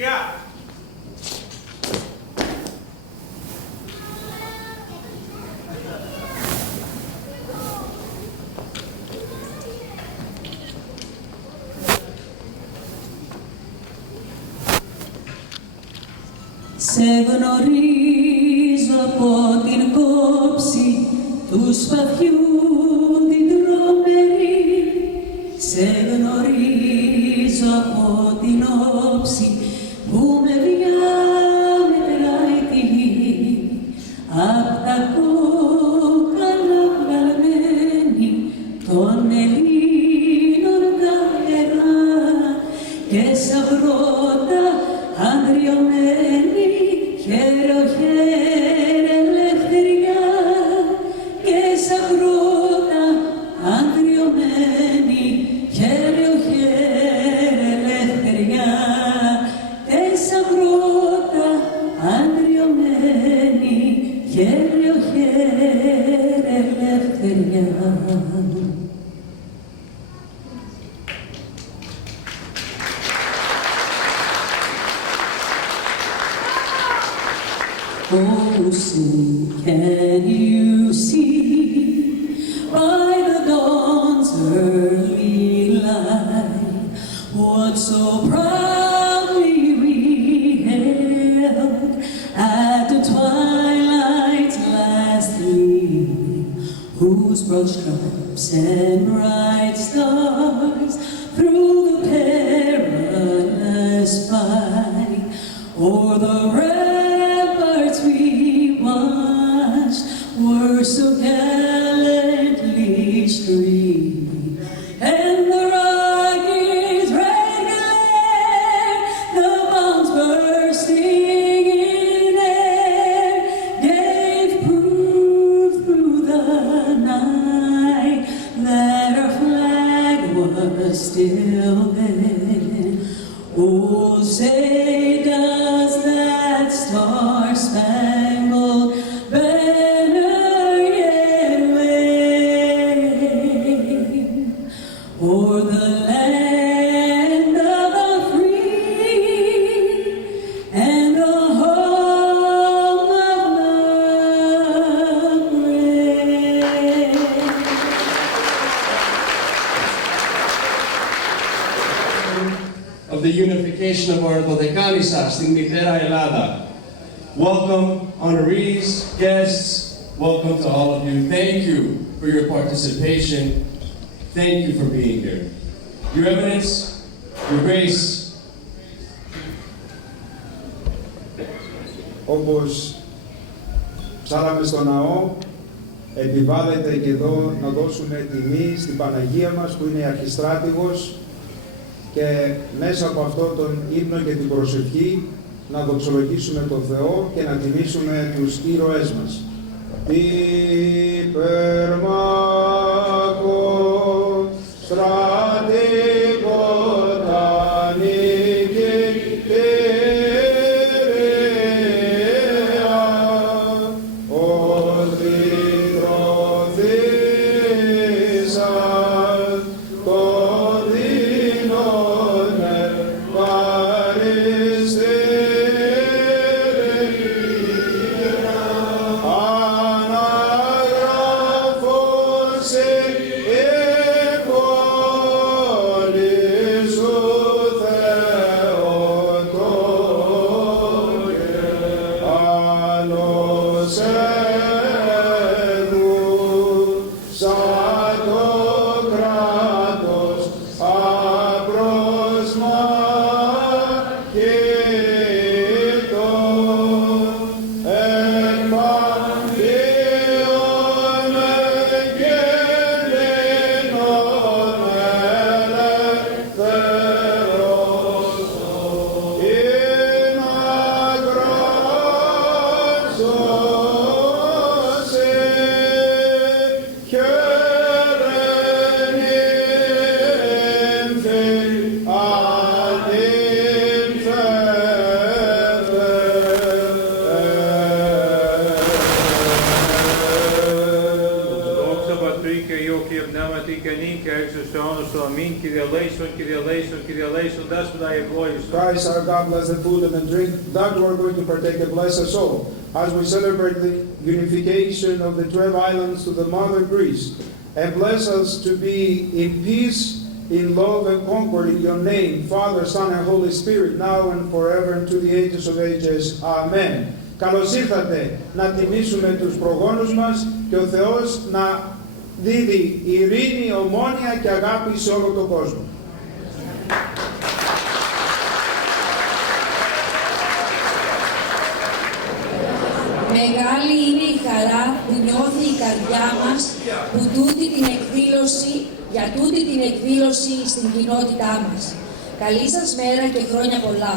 Σοφία! Σε γνωρίζω από την κόψη του σπαθιού την τρομερή. Σε γνωρίζω από την όψη που με διάμετράει τη γη. Απ' τα κόκαλα βγαλμένη των Ελλήνων τα νερά και σαυρώτα ανδριωμένη. Χαίρο, χαίρε, ελευθεριά και σαυρότα ανδριωμένη. Χαίρο, χαίρε, ελευθεριά και σαυρότα ανδριωμένη. Χαίρο, χαίρε, ελευθεριά. Oh, sing, can you see by the dawn's early light what so proudly we hailed at the twilight's last gleaming, whose broad stripes and bright stars through the perilous fight o'er the we watched were so gallantly streaming, and the rocket's red glare, the bombs bursting in air, gave proof through the night that our flag was still there. Oh, say does that star-spangled banner yet wave o'er the land of the free and the home of the brave? Of the unification of our Dodekanesse, στην μητέρα Ελλάδα. Welcome, honorees, guests, welcome to all of you. Thank you for your participation. Thank you for being here. Your Eminence, Your Grace. Όπως ψάλαμε στο ναό, επιβάλλεται και εδώ να δώσουμε τιμή στην Παναγία μας που είναι η Αρχιστράτηγος και μέσα από αυτόν τον ύμνο και την προσευχή να δοξολογήσουμε τον Θεό και να τιμήσουμε τους ήρωές μας. Υπερμάχο στρατηγότα νικητήρια, ότι τροθήσαν το δίνον ευχαριστή. Αναγράφωσε εγώ τους αιώνας του αμήν. Κύριε ελέησον, Κύριε ελέησον, Κύριε ελέησον, δέσποτα ευλόγησον. Christ our God, bless the food and the drink that we're going to partake and bless us all as we celebrate the unification of the 12 islands to the mother Greece. And bless us to be in peace, in love and concord in your name, Father, Son and Holy Spirit, now and forever and to the ages of ages. Amen. Καλώς ήρθατε να τιμήσουμε τους προγόνους μας και ο Θεός να δίδει ειρήνη, ομόνοια και αγάπη σε όλο τον κόσμο. Μεγάλη είναι η χαρά που νιώθει η καρδιά μας για τούτη την εκδήλωση στην κοινότητά μας. Καλή σας μέρα και χρόνια πολλά.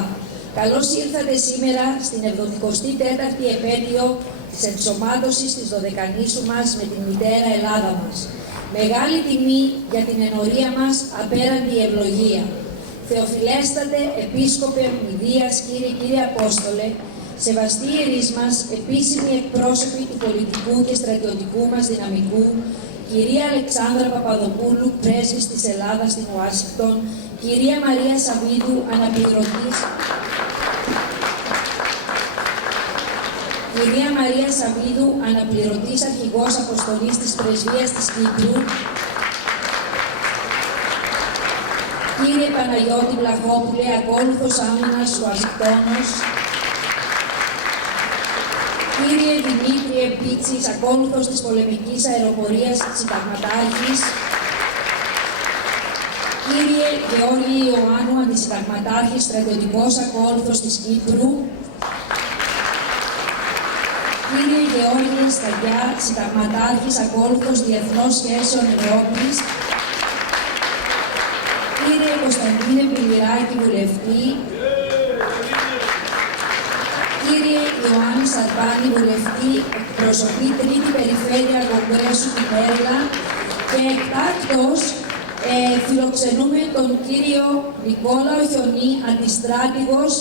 Καλώς ήρθατε σήμερα στην 74η επέτειο της ενσωμάτωσης της Δωδεκανήσου μας με την μητέρα Ελλάδα μας. Μεγάλη τιμή για την ενορία μας απέραντη ευλογία. Θεοφιλέστατε, Επίσκοπε Μηδίας, κύριε Απόστολε, σεβαστοί ιερείς μας, επίσημοι εκπρόσωποι του πολιτικού και στρατιωτικού μας δυναμικού, κυρία Αλεξάνδρα Παπαδοπούλου, πρέσβης της Ελλάδας στην Ουάσιγκτον, κυρία Μαρία Σαββίδου, αναπληρωτής, κυρία Μαρία Σαββίδου, αναπληρωτής αρχηγός αποστολής της Πρεσβείας της Κύπρου, κύριε Παναγιώτη Βλαχόπουλε, ακόλουθος άμυνας Ουάσιγκτόνος, κύριε Δημήτριε Πίτσης, ακόλουθος της πολεμικής αεροπορίας συνταγματάρχης, κύριε Γεώργη Ιωάννου, αντισυνταγματάρχης, στρατιωτικός ακόλουθος της Κύπρου, κύριε Γεώργη Σταγιά, συνταγματάρχης, ακόλουθος διεθνών σχέσεων Ευρώπης, κύριε Κωνσταντίνε Bilirakis, βουλευτή, κύριε Ιωάννη Σαρμπάνη, βουλευτή, εκπροσωπεί τρίτη περιφέρεια Κογκρέσου του Μέριλαντ και εκτάκτος φιλοξενούμε τον κύριο Νικόλαο Χιονή, αντιστράτηγος,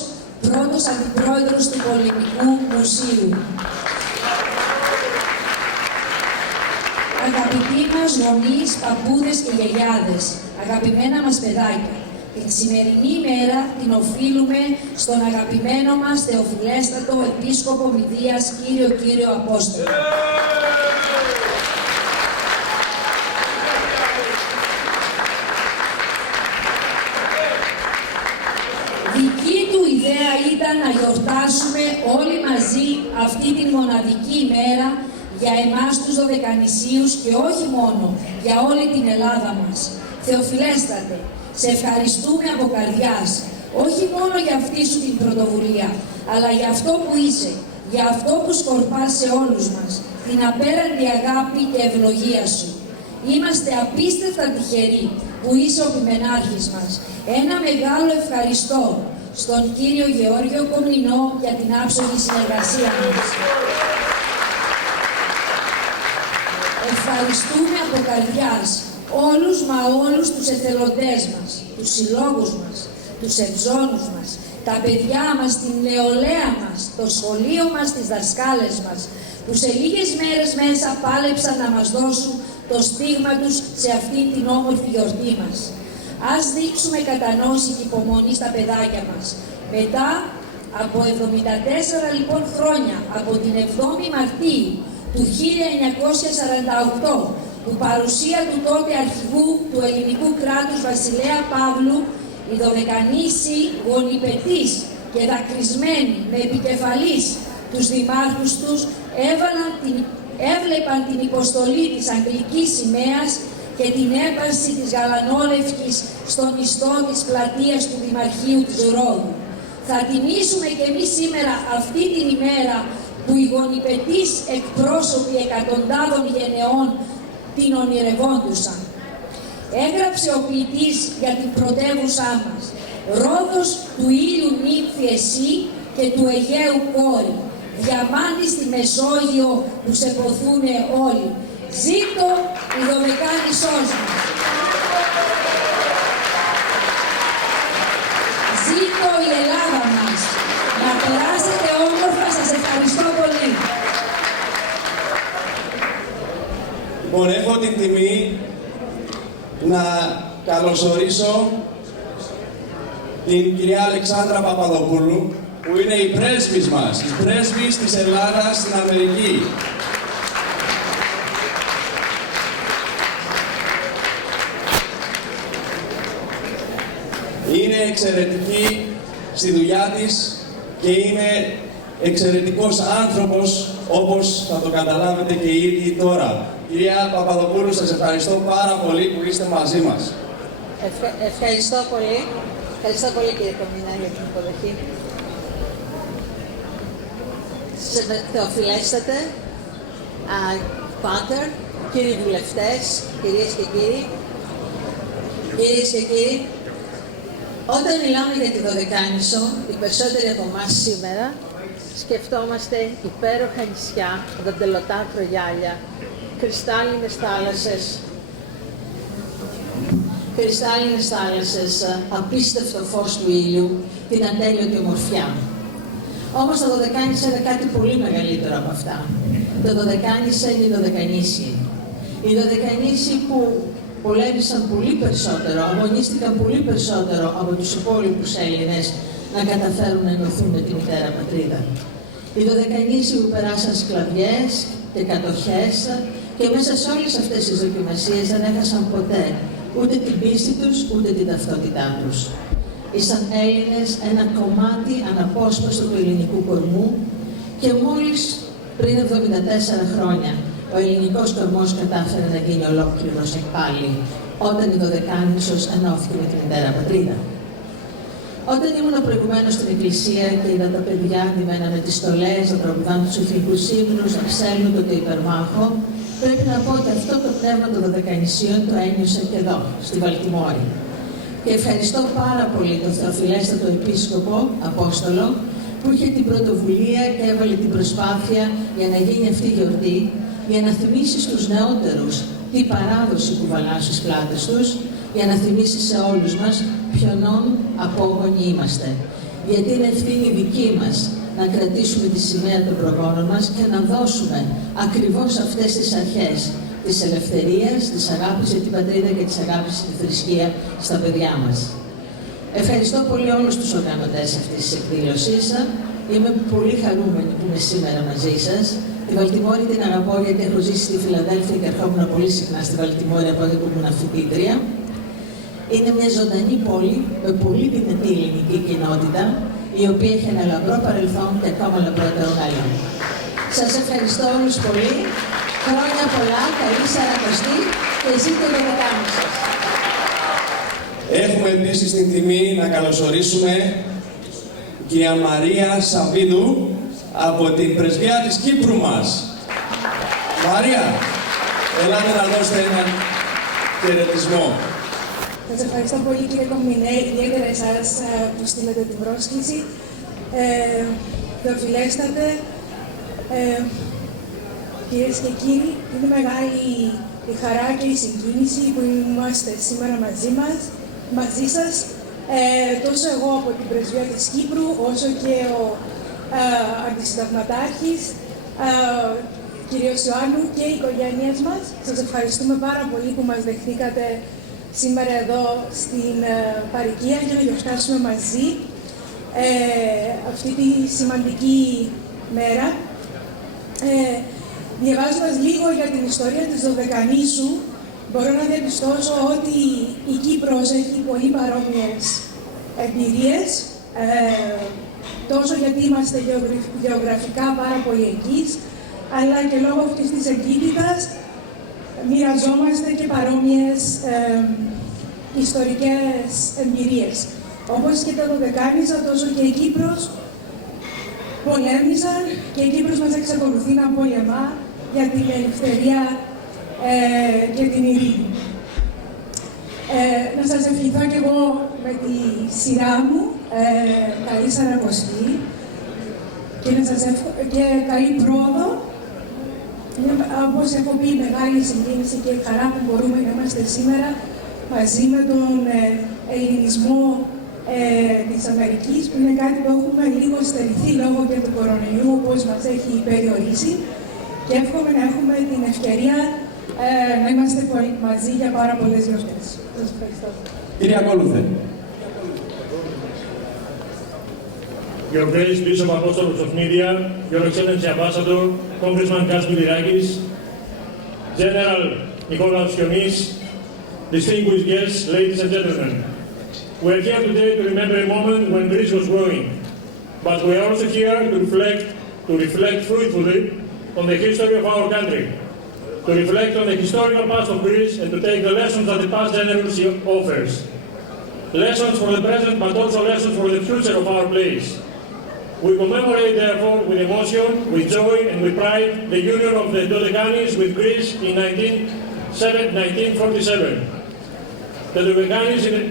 πρώτος αντιπρόεδρος του Πολεμικού Μουσείου. Αγαπητοί μας γονείς, παππούδες και γιαγιάδες, αγαπημένα μας παιδάκια, την σημερινή ημέρα την οφείλουμε στον αγαπημένο μας θεοφιλέστατο Επίσκοπο Μηδίας, κύριο Απόστολο. Δική του ιδέα ήταν να γιορτάσουμε όλοι μαζί αυτή την μοναδική ημέρα για εμάς τους Δωδεκανησίους και όχι μόνο, για όλη την Ελλάδα μας. Θεοφιλέστατε, σε ευχαριστούμε από καρδιάς, όχι μόνο για αυτή σου την πρωτοβουλία, αλλά για αυτό που είσαι, για αυτό που σκορπάς σε όλους μας, την απέραντη αγάπη και ευλογία σου. Είμαστε απίστευτα τυχεροί που είσαι ο πιμενάρχης μας. Ένα μεγάλο ευχαριστώ στον κύριο Γεώργιο Κομνηνό για την άψογη συνεργασία μας. Ευχαριστούμε από καρδιάς όλους τους εθελοντές μας, τους συλλόγους μας, τους ευζώνους μας, τα παιδιά μας, την νεολαία μας, το σχολείο μας, τις δασκάλες μας, που σε λίγες μέρες μέσα πάλεψαν να μας δώσουν το στίγμα τους σε αυτήν την όμορφη γιορτή μας. Ας δείξουμε κατανόηση και υπομονή στα παιδάκια μας. Μετά από 74 λοιπόν χρόνια, από την 7η Μαρτίου του 1948, που παρουσία του τότε αρχηγού του ελληνικού κράτους Βασιλέα Παύλου, οι Δωδεκανήσοι γονιπετείς και δακρυσμένοι με επικεφαλής τους δημάρχους τους έβλεπαν την υποστολή της Αγγλικής σημαίας και την έπαρση της γαλανόλευκης στον ιστό της πλατείας του Δημαρχείου της Ρόδου. Θα τιμήσουμε και εμείς σήμερα αυτή την ημέρα που οι γονιπετείς εκπρόσωποι εκατοντάδων γενεών την ονειρευόντουσαν. Έγραψε ο ποιητής για την πρωτεύουσά μας: «Ρόδος του ήλιου νύμφη εσύ και του Αιγαίου κόρη, διαμάντη στη Μεσόγειο που σε ποθούνε όλοι. Ζήτω η Δωδεκάνησός μας. Ζήτω η Ελλάδα μας. Να περάσετε όμορφα. Σας ευχαριστώ πολύ». Λοιπόν, έχω την τιμή να καλωσορίσω την κυρία Αλεξάνδρα Παπαδοπούλου, που είναι η πρέσβης μας, η πρέσβης της Ελλάδας στην Αμερική. Είναι εξαιρετική στη δουλειά της και είναι εξαιρετικός άνθρωπος, όπως θα το καταλάβετε και οι ίδιοι τώρα. Κυρία Παπαδοπούλου, σας ευχαριστώ πάρα πολύ που είστε μαζί μας. Ευχαριστώ πολύ. Ευχαριστώ πολύ, κύριε Κομινά, για την υποδοχή. Θεοφιλέστατε, Πάτερ, κύριοι βουλευτές, κυρίες και κύριοι, όταν μιλάμε για τη Δωδεκάνησο, οι περισσότεροι από εμάς σήμερα σκεφτόμαστε υπέροχα νησιά, δαντελωτά ακρογιάλια, κρυστάλλινες θάλασσες, απίστευτο φως του ήλιου, την ατέλειωτη ομορφιά. Όμως το Δωδεκάνησο είναι κάτι πολύ μεγαλύτερο από αυτά. Το Δωδεκάνησο είναι οι Δωδεκανήσιοι. Οι Δωδεκανήσιοι που πολέμησαν πολύ περισσότερο, αγωνίστηκαν πολύ περισσότερο από τους υπόλοιπους Έλληνες να καταφέρουν να ενωθούν με τη μητέρα πατρίδα. Οι Δωδεκανήσιοι που περάσαν σκλαβιές και κατοχές και μέσα σε όλες αυτές τις δοκιμασίες δεν έχασαν ποτέ ούτε την πίστη τους, ούτε την ταυτότητά τους. Ήσαν Έλληνες, ένα κομμάτι αναπόσπαστο του ελληνικού κορμού και μόλις πριν 74 χρόνια ο ελληνικός κορμός κατάφερε να γίνει ολόκληρος και πάλι, όταν η Δωδεκάνησος ενώθηκε με τη μητέρα πατρίδα. Όταν ήμουν προηγουμένως στην εκκλησία και είδα τα παιδιά αντιμένα με τις στολές, να τραγουδάνε τους εθνικούς ύμνους, να ψέλνουν το υπερμάχο, πρέπει να πω ότι αυτό το πνεύμα των Δωδεκανησίων το ένιωσα και εδώ, στη Βαλτιμόρη. Και ευχαριστώ πάρα πολύ τον θεοφιλέστατο επίσκοπο, Απόστολο, που είχε την πρωτοβουλία και έβαλε την προσπάθεια για να γίνει αυτή η γιορτή, για να θυμίσει στους νεότερους τι παράδοση κουβαλά στις πλάτες τους, για να θυμίσει σε όλους μας ποιονών απόγονοι είμαστε. Γιατί είναι ευθύνη δική μας να κρατήσουμε τη σημαία των προγόνων μας και να δώσουμε ακριβώς αυτές τις αρχές της ελευθερίας, της αγάπης για την πατρίδα και της αγάπης για τη θρησκεία στα παιδιά μας. Ευχαριστώ πολύ όλους τους οργανωτές αυτής της εκδήλωσης. Είμαι πολύ χαρούμενη που είμαι σήμερα μαζί σας. Τη Βαλτιμόρη την αγαπώ γιατί έχω ζήσει στη Φιλαδέλφια και ερχόμουν πολύ συχνά στη Βαλτιμόρη από τότε που ήμουν φοιτήτρια. Είναι μια ζωντανή πόλη με πολύ δυνατή ελληνική κοινότητα, η οποία έχει ένα λαμπρό παρελθόν και ακόμα λαμπρότερο μέλλον. Σας ευχαριστώ όλους πολύ. Χρόνια πολλά, καλή Σαρακοστή και ζήτω το δεκάμι σας. Έχουμε επίσης την τιμή να καλωσορίσουμε την κυρία Μαρία Σαββίδου από την πρεσβεία της Κύπρου μας. Μαρία, ελάτε να δώσετε έναν χαιρετισμό. Σας ευχαριστώ πολύ, κύριε Κομινέ, ιδιαίτερα εσάς που στείλατε την πρόσκληση. Θεοφιλέστατε, κυρίες και κύριοι, είναι μεγάλη η χαρά και η συγκίνηση που είμαστε σήμερα μαζί σας, τόσο εγώ από την πρεσβεία της Κύπρου, όσο και ο αντισυνταγματάρχης, κύριος Ιωάννου και οι οικογένειες μας. Σας ευχαριστούμε πάρα πολύ που μας δεχτήκατε σήμερα εδώ στην παροικία για να γιορτάσουμε μαζί αυτή τη σημαντική μέρα. Διαβάζοντας λίγο για την ιστορία της Δωδεκανήσου, μπορώ να διαπιστώσω ότι η Κύπρος έχει πολύ παρόμοιες εμπειρίες, τόσο γιατί είμαστε γεωγραφικά πάρα πολύ εγγύς, αλλά και λόγω αυτής της εγκύτητας μοιραζόμαστε και παρόμοιες ιστορικές εμπειρίες. Όπως και τα Δωδεκάνησα, τόσο και η Κύπρος πολέμησαν και η Κύπρος μας εξακολουθεί να πολεμά για την ελευθερία και την ειρήνη. Να σας ευχηθώ και εγώ με τη σειρά μου καλή Σαρακοστή και καλή πρόοδο. Όπως έχω πει, μεγάλη συγκίνηση και χαρά που μπορούμε να είμαστε σήμερα μαζί με τον ελληνισμό της Αμερικής, που είναι κάτι που έχουμε λίγο στερηθεί λόγω και του κορονοϊού, όπως μας έχει περιορίσει, και εύχομαι να έχουμε την ευκαιρία να είμαστε μαζί για πάρα πολλές γιορτές. Σας ευχαριστώ. Κύριε ακόλουθε. Your Grace, Bishop Apostolos of Media, Your Excellency Ambassador, Congressman Bilirakis, General Nikolaos Kionis, distinguished guests, ladies and gentlemen. We are here today to remember a moment when Greece was growing, but we are also here to reflect fruitfully on the history of our country, to reflect on the historical past of Greece and to take the lessons that the past generation offers. Lessons for the present, but also lessons for the future of our place. We commemorate, therefore, with emotion, with joy, and with pride, the union of the Dodekanesse with Greece in 1947. The Dodekanesse in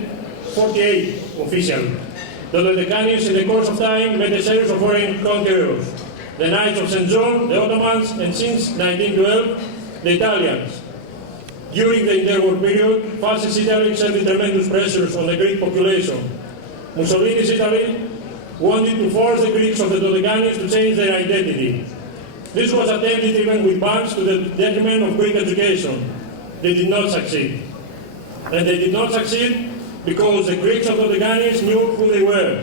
48 officially. The Dodekanesse in the course of time met a series of foreign conquerors. The Knights of St. John, the Ottomans, and since 1912, the Italians. During the interwar period, Fascist Italy exerted tremendous pressures on the Greek population. Mussolini's Italy wanted to force the Greeks of the Dodekanesse to change their identity. This was attempted even with bans to the detriment of Greek education. They did not succeed. And they did not succeed because the Greeks of the Dodekanesse knew who they were,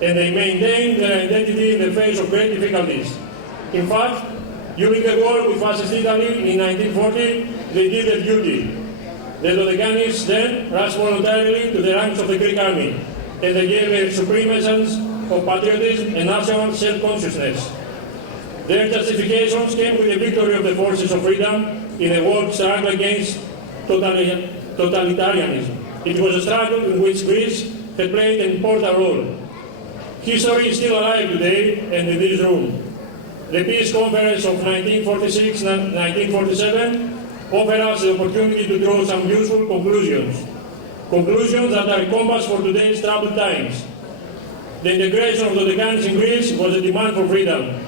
and they maintained their identity in the face of great difficulties. In fact, during the war with Fascist Italy in 1940, they did their duty. The Dodekanesse then rushed voluntarily to the ranks of the Greek army, and they gave a supreme essence of patriotism and national self-consciousness. Their justifications came with the victory of the forces of freedom in a world struggle against totalitarianism. It was a struggle in which Greece had played an important role. History is still alive today and in this room. The Peace Conference of 1946-1947 offered us the opportunity to draw some useful conclusions. Conclusions that are a compass for today's troubled times. The integration of the Dodekanesse in Greece was a demand for freedom.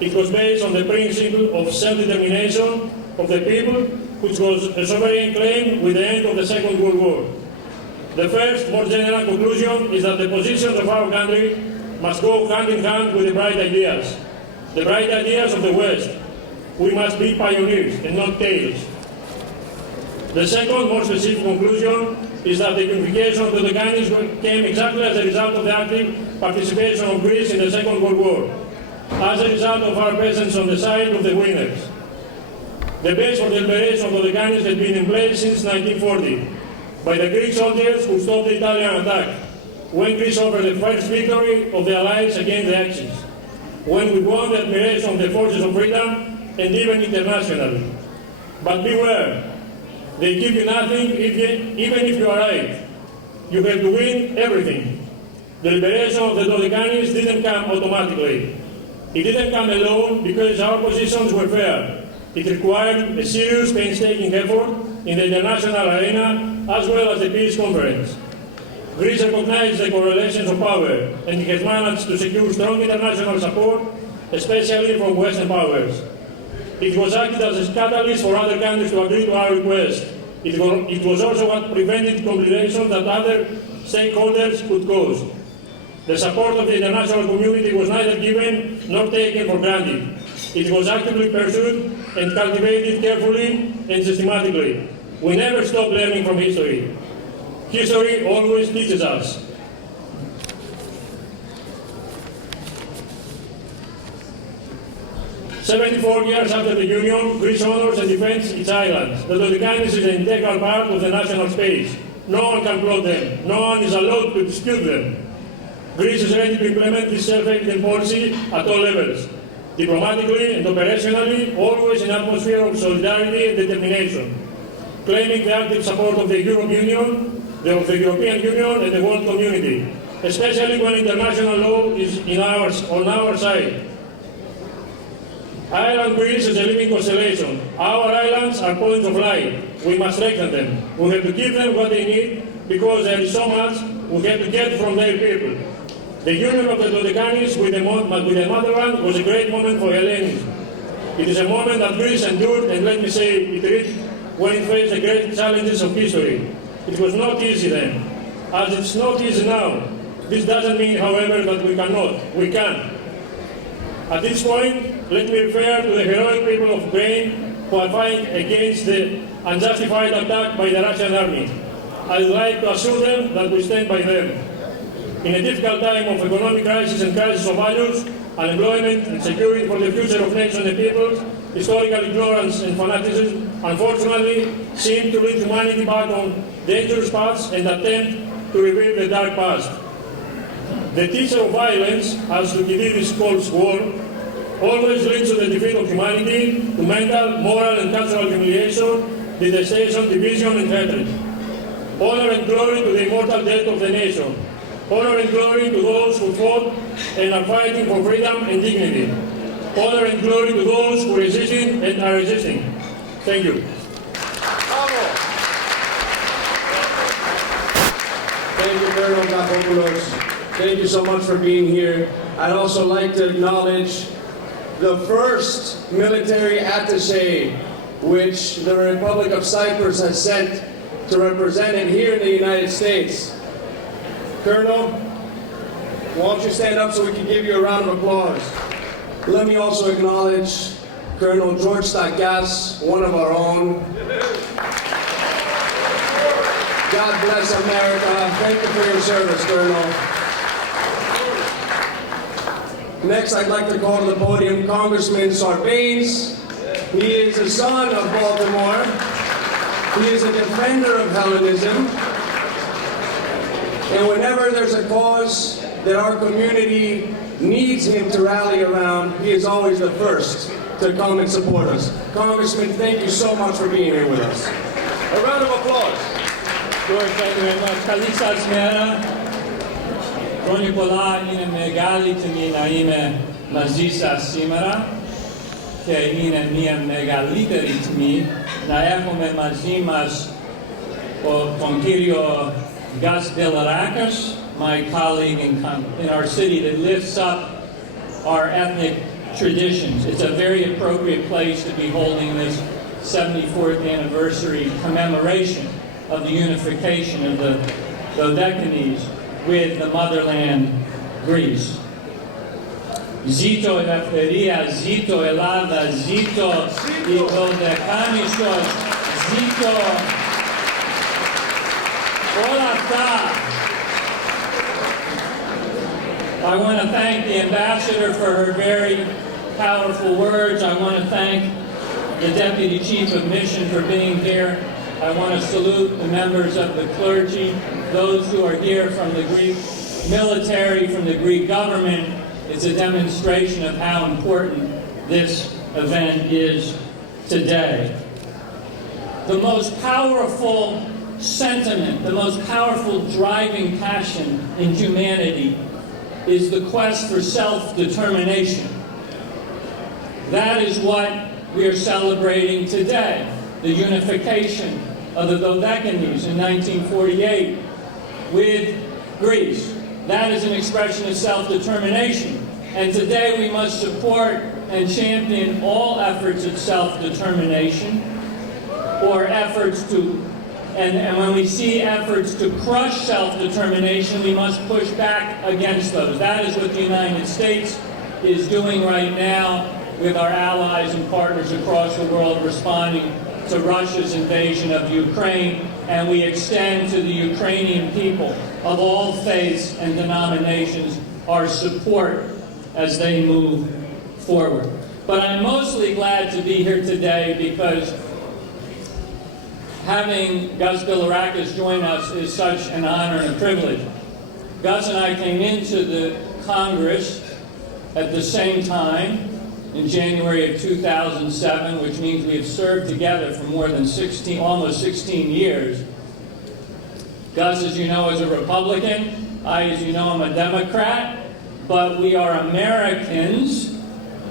It was based on the principle of self-determination of the people, which was a sovereign claim with the end of the Second World War. The first, more general conclusion is that the positions of our country must go hand in hand with the bright ideas of the West. We must be pioneers and not tails. The second, more specific conclusion is that the unification of the Dodekanesse came exactly as a result of the active participation of Greece in the Second World War, as a result of our presence on the side of the winners. The base for the liberation of the Dodekanesse had been in place since 1940 by the Greek soldiers who stopped the Italian attack, when Greece offered the first victory of the Allies against the Axis, when we won the admiration of the forces of freedom and even internationally. But beware, they give you nothing even if you are right. You have to win everything. The liberation of the Dodekanesse didn't come automatically. It didn't come alone because our positions were fair. It required a serious, painstaking effort in the international arena as well as the Peace Conference. Greece recognizes the correlations of power, and it has managed to secure strong international support, especially from Western powers. It was acted as a catalyst for other countries to agree to our request. It was also what prevented complications that other stakeholders could cause. The support of the international community was neither given nor taken for granted. It was actively pursued and cultivated carefully and systematically. We never stop learning from history. History always teaches us. 74 years after the Union, Greece honors and defends its islands. The Dodekanesse is an integral part of the national space. No one can plot them. No one is allowed to dispute them. Greece is ready to implement this self-evident policy at all levels, diplomatically and operationally, always in an atmosphere of solidarity and determination, claiming the active support of the European Union and the world community, especially when international law is on our side. Island Greece is a living constellation. Our islands are points of light. We must strengthen them. We have to give them what they need because there is so much we have to get from their people. The union of the Dodekanesse with the motherland was a great moment for Hellenism. It is a moment that Greece endured, and let me say it did, when it faced the great challenges of history. It was not easy then, as it's not easy now. This doesn't mean, however, that we cannot. We can. At this point, let me refer to the heroic people of Ukraine who are fighting against the unjustified attack by the Russian army. I'd like to assure them that we stand by them. In a difficult time of economic crisis and crisis of values, unemployment and security for the future of nations and peoples, historical ignorance and fanaticism, unfortunately, seem to lead humanity back on dangerous paths and attempt to reveal the dark past. The teacher of violence, as Dodekanesse calls war, always leads to the defeat of humanity, to mental, moral, and cultural humiliation, detestation, division, and hatred. Honor and glory to the immortal dead of the nation. Honor and glory to those who fought and are fighting for freedom and dignity. Honor and glory to those who resisted and are resisting. Thank you. Thank you, Colonel Papadopoulou. Thank you so much for being here. I'd also like to acknowledge the first military attaché which the Republic of Cyprus has sent to represent it here in the United States. Colonel, why don't you stand up so we can give you a round of applause. Let me also acknowledge Colonel George Stakas, one of our own. God bless America. Thank you for your service, Colonel. Next, I'd like to call to the podium Congressman Sarbanes. He is a son of Baltimore. He is a defender of Hellenism. And whenever there's a cause that our community needs him to rally around, he is always the first to come and support us. Congressman, thank you so much for being here with us. A round of applause. George, thank you very much. Καλή σας μέρα. Χρόνια πολλά, είναι μεγάλη τιμή να είμαι μαζί σας σήμερα και είναι μια μεγαλύτερη τιμή να έχουμε μαζί μας τον κύριο Bilirakis, my colleague in our city that lifts up our ethnic traditions. It's a very appropriate place to be holding this 74th anniversary commemoration of the unification of the Dodekanesse with the motherland, Greece. Zito Eleftheria, Zito Elada, Zito Dodekanesse, Zito όλα αυτά. I want to thank the ambassador for her very powerful words. I want to thank the Deputy Chief of Mission for being here. I want to salute the members of the clergy, those who are here from the Greek military, from the Greek government. It's a demonstration of how important this event is today. The most powerful sentiment, the most powerful driving passion in humanity is the quest for self-determination. That is what we are celebrating today, the unification of the Dodekanesse in 1948 with Greece. That is an expression of self-determination. And today we must support and champion all efforts at self-determination or efforts to, and when we see efforts to crush self-determination, we must push back against those. That is what the United States is doing right now with our allies and partners across the world responding to Russia's invasion of Ukraine, and we extend to the Ukrainian people of all faiths and denominations our support as they move forward. But I'm mostly glad to be here today because having Gus Bilirakis join us is such an honor and a privilege. Gus and I came into the Congress at the same time in January of 2007, which means we have served together for more than almost 16 years. Gus, as you know, is a Republican. I, as you know, am a Democrat. But we are Americans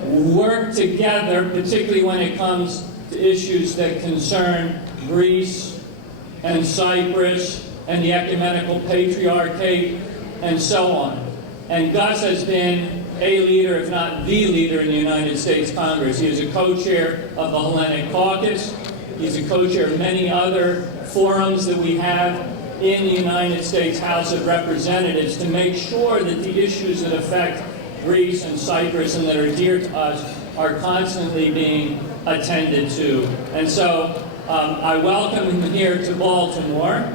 who work together, particularly when it comes to issues that concern Greece and Cyprus and the ecumenical patriarchate and so on. And Gus has been a leader, if not the leader, in the United States Congress. He is a co-chair of the Hellenic Caucus. He's a co-chair of many other forums that we have in the United States House of Representatives to make sure that the issues that affect Greece and Cyprus and that are dear to us are constantly being attended to. And so I welcome him here to Baltimore.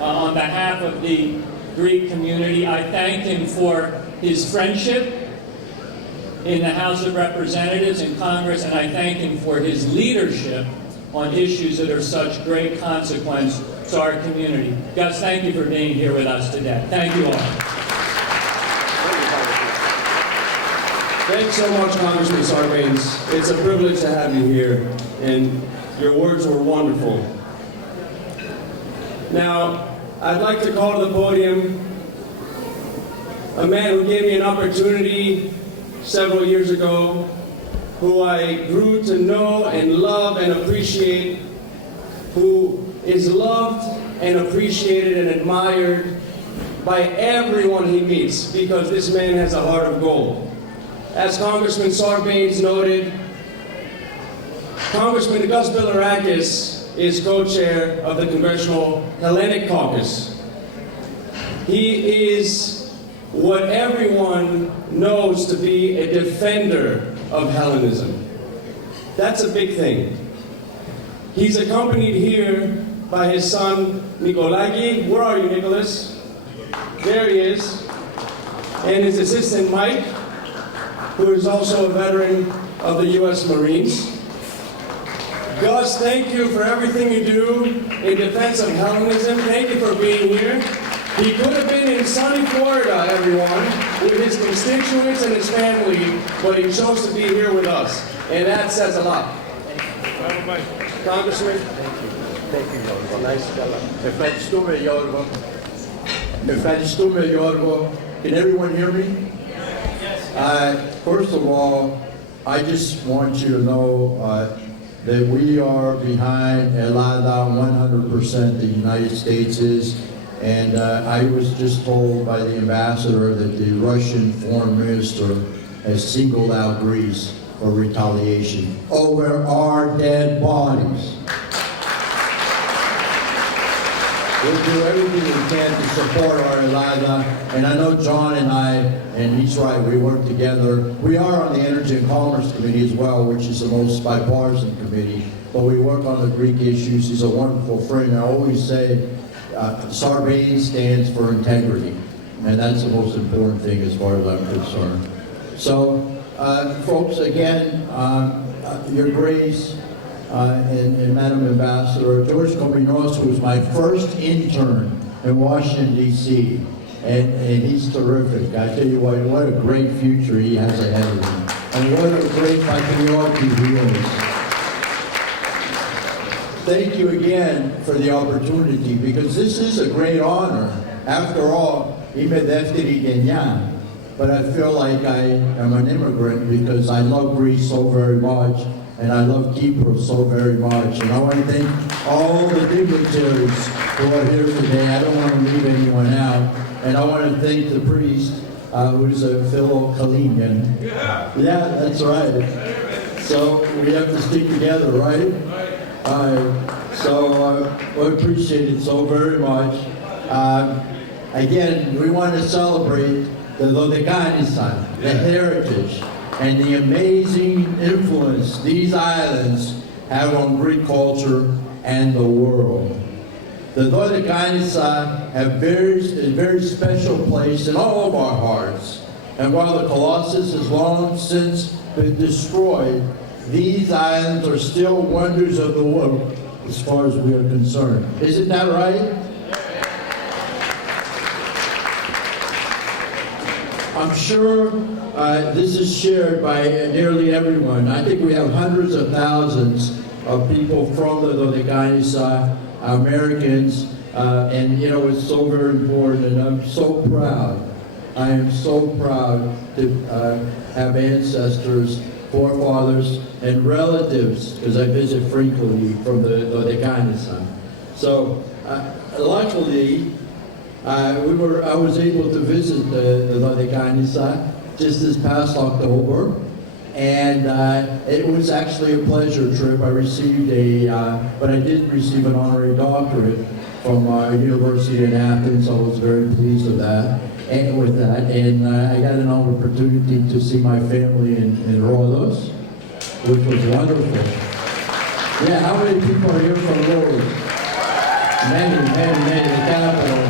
on behalf of the Greek community. I thank him for his friendship in the House of Representatives and Congress, and I thank him for his leadership on issues that are such great consequence to our community. Guys, thank you for being here with us today. Thank you all. Thanks so much, Congressman Sarbanes. It's a privilege to have you here, and your words were wonderful. Now, I'd like to call to the podium a man who gave me an opportunity several years ago, who I grew to know and love and appreciate, who is loved and appreciated and admired by everyone he meets, because this man has a heart of gold. As Congressman Sarbanes noted, Congressman Gus Bilirakis is co-chair of the Congressional Hellenic Caucus. He is what everyone knows to be a defender of Hellenism. That's a big thing. He's accompanied here by his son, Nikolaki. Where are you, Nicholas? There he is. And his assistant, Mike, who is also a veteran of the U.S. Marines. Gus, thank you for everything you do in defense of Hellenism. Thank you for being here. He could have been in sunny Florida, everyone, with his constituents and his family, but he chose to be here with us, and that says a lot. Congressman. Thank you, Yorgo. Nice fellow. Ευχαριστούμε, Yorgo. Ευχαριστούμε, Yorgo. Can everyone hear me? Yes. First of all, I just want you to know that we are behind Elada 100%, the United States is. And I was just told by the ambassador that the Russian foreign minister has singled out Greece for retaliation over our dead bodies. We'll do everything we can to support our Elada. And I know John and I, and he's right, we work together. We are on the Energy and Commerce Committee as well, which is the most bipartisan committee. But we work on the Greek issues. He's a wonderful friend. I always say, Sarbanes stands for integrity, and that's the most important thing as far as I'm concerned. So, folks, again, Your Grace and Madam Ambassador, George Kominos, who was my first intern in Washington, D.C., and he's terrific. I tell you what a great future he has ahead of him, and what a great patriarch he is. Thank you again for the opportunity, because this is a great honor. After all, είμαι δεύτερη γενιά, but I feel like I am an immigrant because I love Greece so very much, and I love Kypros so very much. And I want to thank all the dignitaries who are here today. I don't want to leave anyone out. And I want to thank the priest, who's a fellow Kalinian. Yeah, that's right. So we have to stick together, right? So I appreciate it so very much. Again, we want to celebrate the Dodekanesse, the heritage, and the amazing influence these islands have on Greek culture and the world. The Dodekanesse have a very special place in all of our hearts. And while the Colossus has long since been destroyed, these islands are still wonders of the world as far as we are concerned. Isn't that right? I'm sure this is shared by nearly everyone. I think we have hundreds of thousands of people from the Dodekanesse, Americans, and you know, it's so very important, and I'm so proud. I am so proud to have ancestors, forefathers, and relatives, because I visit frequently, from the Dodekanesse. So, luckily, I was able to visit the Dodekanesse just this past October, and it was actually a pleasure trip. I received but I did receive an honorary doctorate from University in Athens. I was very pleased with that. And I got an opportunity to see my family in Rhodos, which was wonderful. Yeah, how many people are here from Rhodes? the capital.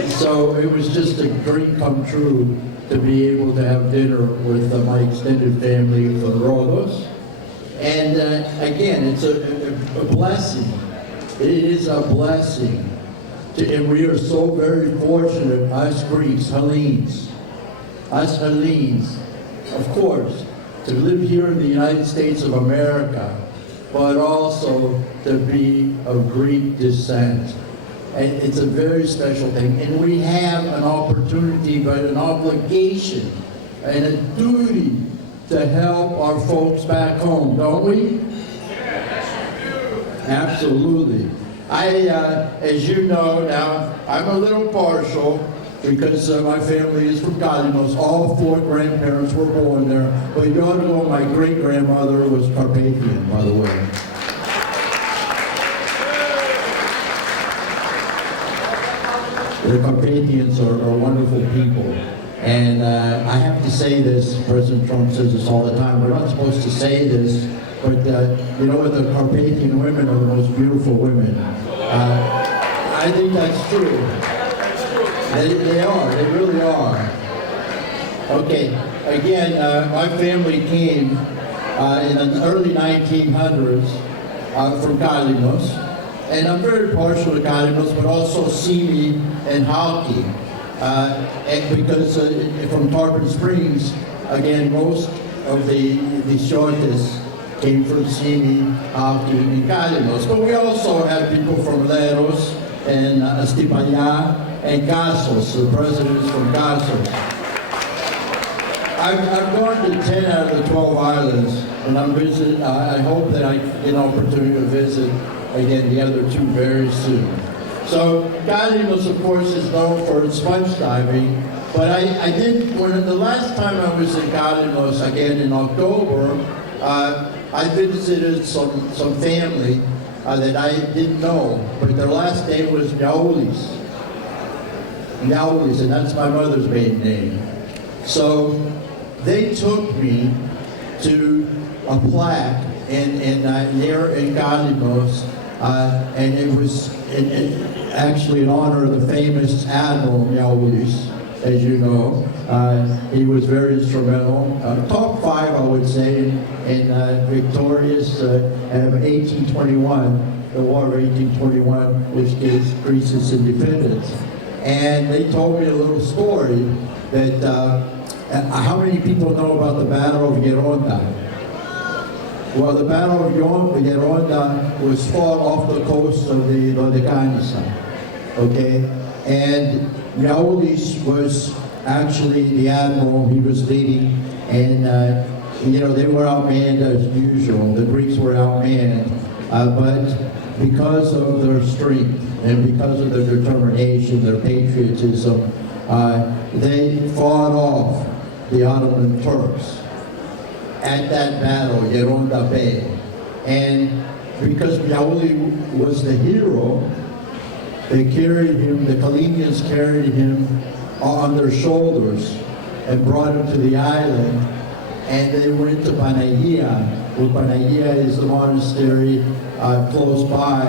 And so it was just a dream come true to be able to have dinner with my extended family from Rhodos. And again, it's a blessing. It is a blessing. And we are so very fortunate, us Greeks, Hellenes, of course, to live here in the United States of America, but also to be of Greek descent. And it's a very special thing. And we have an opportunity, but an obligation and a duty to help our folks back home, don't we? Yes, you do. Absolutely. As you know now, I'm a little partial because my family is from Kalymnos. All 4 grandparents were born there. But you ought to know my great-grandmother was Carpathian, by the way. The Carpathians are wonderful people. And I have to say this, President Trump says this all the time, we're not supposed to say this, but you know what, the Carpathian women are the most beautiful women. I think that's true. They are, they really are. Okay, again, my family came in the early 1900s from Kalymnos, and I'm very partial to Kalymnos, but also Simi and Halki. And because from Tarpon Springs, again, most of the shortest came from Simi, Halki, and Kalymnos. But we also have people from Leros and Astipania and Kassos. The president is from Kassos. I've gone to 10 out of the 12 islands, and I hope that I get an opportunity to visit again the other 2 very soon. So Kalymnos, of course, is known for its sponge diving, but I did, the last time I was in Kalymnos, again in October, I visited some family that I didn't know, but their last name was Miaoulis, and that's my mother's maiden name. So they took me to a plaque there in Kalymnos, and it was actually in honor of the famous Admiral Miaoulis, as you know. He was very instrumental. Top 5, I would say, in victorious of 1821, the War of 1821, which gives Greece its independence. And they told me a little story that, how many people know about the Battle of Geronda? Well, the Battle of Geronda was fought off the coast of the Dodekanesse, okay? And Miaoulis was actually the admiral. He was leading, and you know, they were outmanned as usual. The Greeks were outmanned, but because of their strength and because of their determination, their patriotism, they fought off the Ottoman Turks at that battle, Geronda Bay. And because Miaoulis was the hero, they carried him, the Kalymnians carried him on their shoulders and brought him to the island, and they went to Panagia. Well, Panagia is the monastery close by,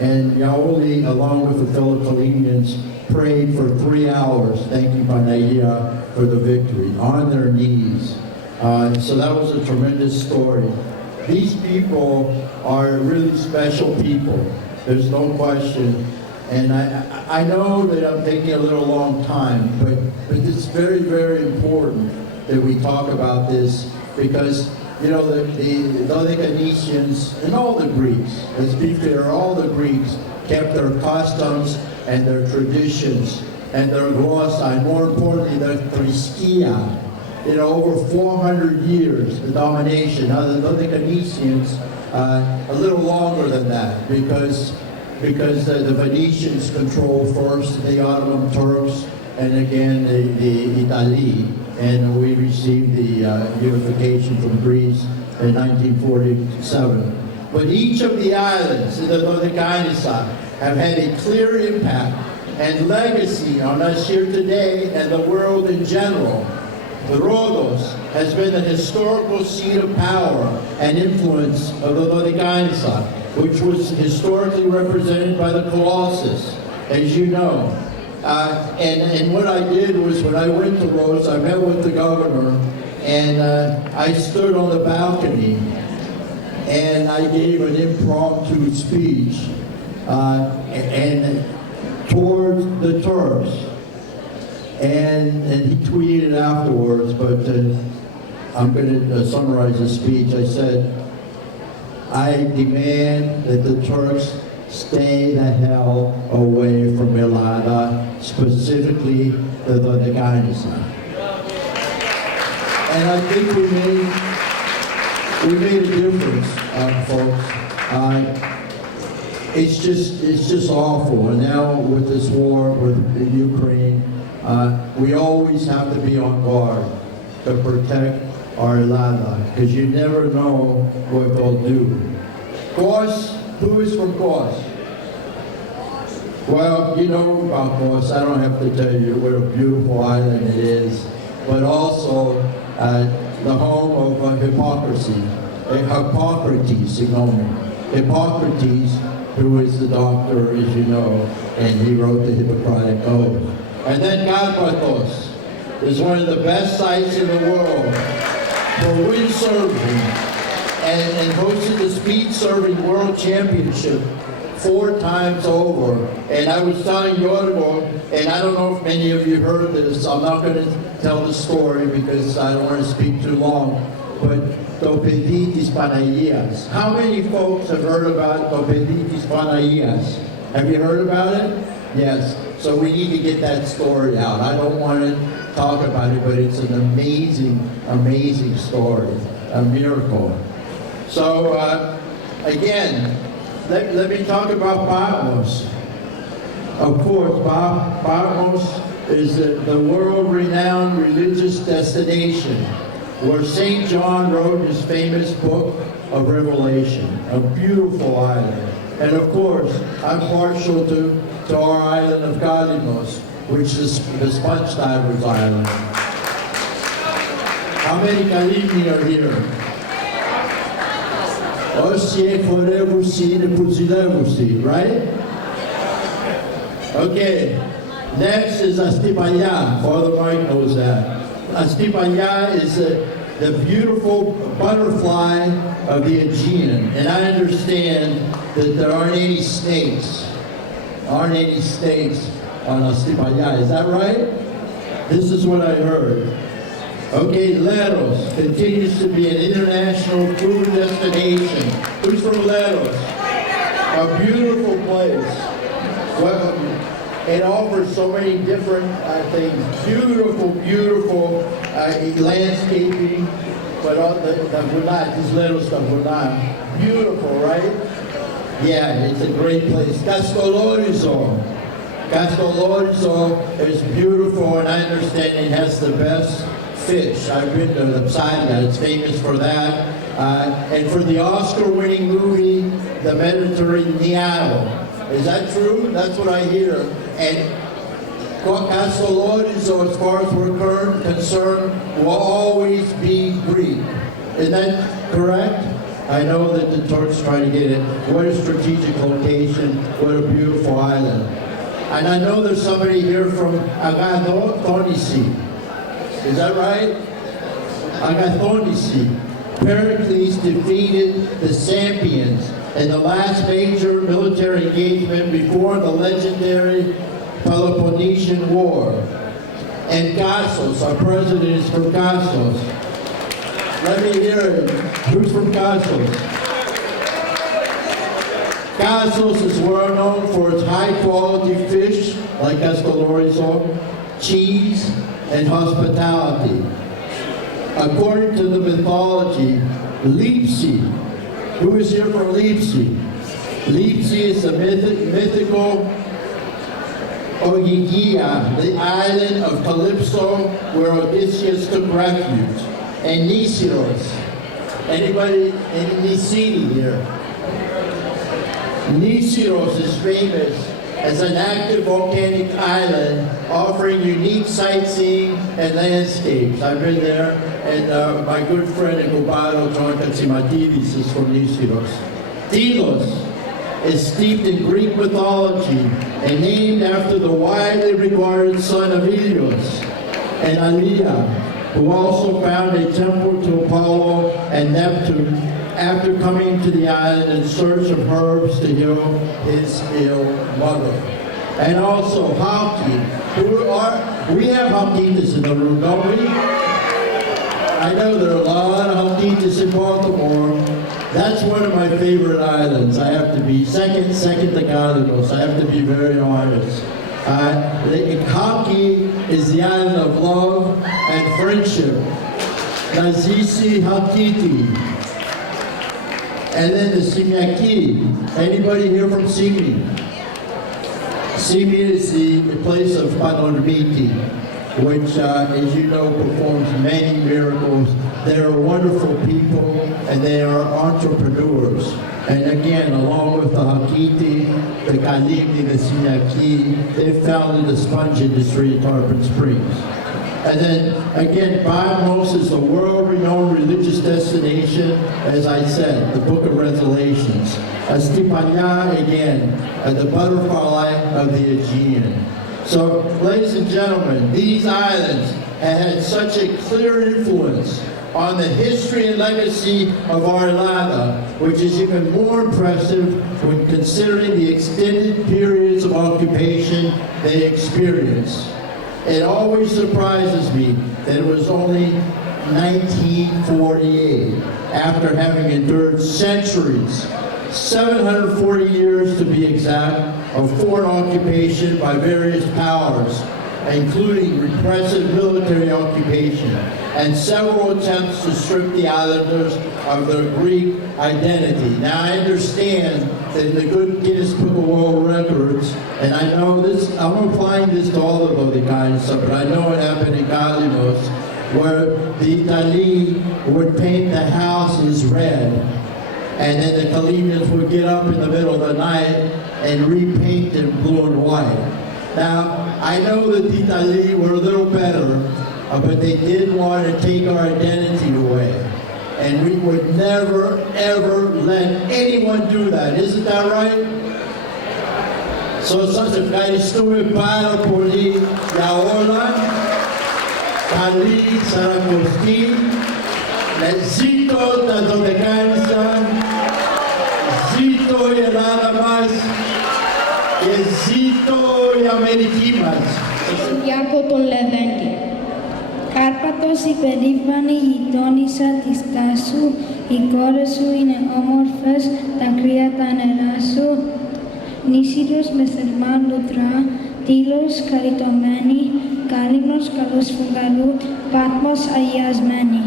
and Miaoulis, along with the fellow Kalymnians, prayed for 3 hours, thanking Panagia for the victory, on their knees. So that was a tremendous story. These people are really special people. There's no question. And I know that I'm taking a little long time, but it's very, very important that we talk about this because, you know, the Dodekanessians and all the Greeks, let's be fair, all the Greeks kept their customs and their traditions and their glossae, more importantly, their thriskia. You know, over 400 years, the domination. Now, the Dodekanessians, a little longer than that, because the Venetians controlled first the Ottoman Turks, and again the Italy, and we received the unification from Greece in 1947. But each of the islands in the Dodekanesse have had a clear impact and legacy on us here today and the world in general. The Rhodos has been the historical seat of power and influence of the Dodekanesse. which was historically represented by the Colossus, as you know. And what I did was, when I went to Rhodes, I met with the governor, and I stood on the balcony, and I gave an impromptu speech and towards the Turks. And he tweeted afterwards, but I'm going to summarize the speech. I said, I demand that the Turks stay the hell away from Mellada, specifically the Dodekanesse. And I think we made a difference, folks. It's just awful. And now with this war with Ukraine, we always have to be on guard to protect our Lada, because you never know what they'll do. Kos, who is from Kos? Well, you know about Kos. I don't have to tell you what a beautiful island it is, but also the home of hypocrisy. Hippocrates, Hippocrates, who is the doctor, as you know, and he wrote the Hippocratic Oath. And then Karpathos is one of the best sites in the world for windsurfing, and hosted the speed surfing world championship 4 times over. And I was telling Yorgo, and I don't know if many of you heard this, I'm not going to tell the story because I don't want to speak too long, but Dodekanesse Panagos. How many folks have heard about Dodekanesse Panagos? Have you heard about it? Yes. So we need to get that story out. I don't want to talk about it, but it's an amazing, amazing story, a miracle. So again, let me talk about Patmos. Of course, Patmos is the world-renowned religious destination where St. John wrote his famous book of Revelation, a beautiful island. And of course, I'm partial to our island of Kalymnos, which is the Sponge Divers Island. How many Kalymni are here? Ossie Forevusi Nepuzilevusi, right? Okay, next is Astipaya. Father Mike knows that. Astipaya is the beautiful butterfly of the Aegean, and I understand that there aren't any snakes. Aren't any snakes on Astipaya, is that right? This is what I heard. Okay, Leros continues to be an international food destination. Who's from Leros? A beautiful place. Well, it offers so many different things. Beautiful, beautiful landscaping. But the Vunat, this Leros the Vunat. Beautiful, right? Yeah, it's a great place. Castelorizo. Castelorizo is beautiful, and I understand it has the best fish. I've been to Lapsalia, it's famous for that. And for the Oscar-winning movie, The Mediterranean. Is that true? That's what I hear. And Castelorizo, as far as we're concerned, will always be Greek. Is that correct? I know that the Turks try to get it. What a strategic location. What a beautiful island. And I know there's somebody here from Agathonisi. Is that right? Agathonisi. Pericles defeated the Sampians in the last major military engagement before the legendary Peloponnesian War. And Kassos, our president is from Kassos. Let me hear it. Who's from Kassos? Kassos is well known for its high-quality fish, like Castelorizo, cheese, and hospitality. According to the mythology, Lipsi, who is here from Lipsi? Lipsi is the mythical Ogygia, the island of Calypso, where Odysseus took refuge. And Nisiros. Anybody in Nisini here? Nisiros is famous as an active volcanic island offering unique sightseeing and landscapes. I've been there, and my good friend in Cubano, John Katsimatidis, is from Nisiros. Delos is steeped in Greek mythology and named after the widely regarded son of Helios, and Alea, who also found a temple to Apollo and Neptune after coming to the island in search of herbs to heal his ill mother. And also Halki, we have Halkitas in the room, don't we? I know there are a lot of Halkitas in Baltimore. That's one of my favorite islands. I have to be second to Galapagos. I have to be very honest. Halki is the island of love and friendship. Nazisi Halkiti. And then the Simiaki. Anybody here from Simi? Simi is the place of Papadopoulou, which, as you know, performs many miracles. They are wonderful people, and they are entrepreneurs. And again, along with the Hakiti, the Kalimi, the Simiaki, they founded the sponge industry in Tarpon Springs. And then, again, Baltimore is a world-renowned religious destination, as I said, the Book of Revelations. Stipania, again, the butterfly of the Aegean. So, ladies and gentlemen, these islands have had such a clear influence on the history and legacy of our Islanda, which is even more impressive when considering the extended periods of occupation they experienced. It always surprises me that it was only 1948, after having endured centuries, 740 years to be exact, of foreign occupation by various powers, including repressive military occupation, and several attempts to strip the islanders of their Greek identity. Now, I understand that in the good Guinness Book of World Records, and I know this, I'm applying this to all of Dodekanesse, but I know it happened in Galimos, where the Italians would paint the houses red, and then the Kalimians would get up in the middle of the night and repaint them blue and white. Now, I know that the Italians were a little better, but they did want to take our identity away. And we would never, ever let anyone do that. Isn't that right? So, σας ευχαριστούμε πάρα πολύ για όλα. Καλή Σαρακοστή. Ζήτω τα Δωδεκάνησα. Ζήτω η Ελλάδα μας. Και ζήτω η Αμερική μας. Κυριάκο τον Λεβέντη. Κάρπατος η περήφανη γειτόνισσα της Τάσου, οι κόρες σου είναι όμορφες, τα κρύα τα νερά σου. Νήσιρος με θερμά λουτρά, Τήλος χαριτωμένη, Κάλυμνος καλός φουγγαρού, Πάτμος αγιασμένη.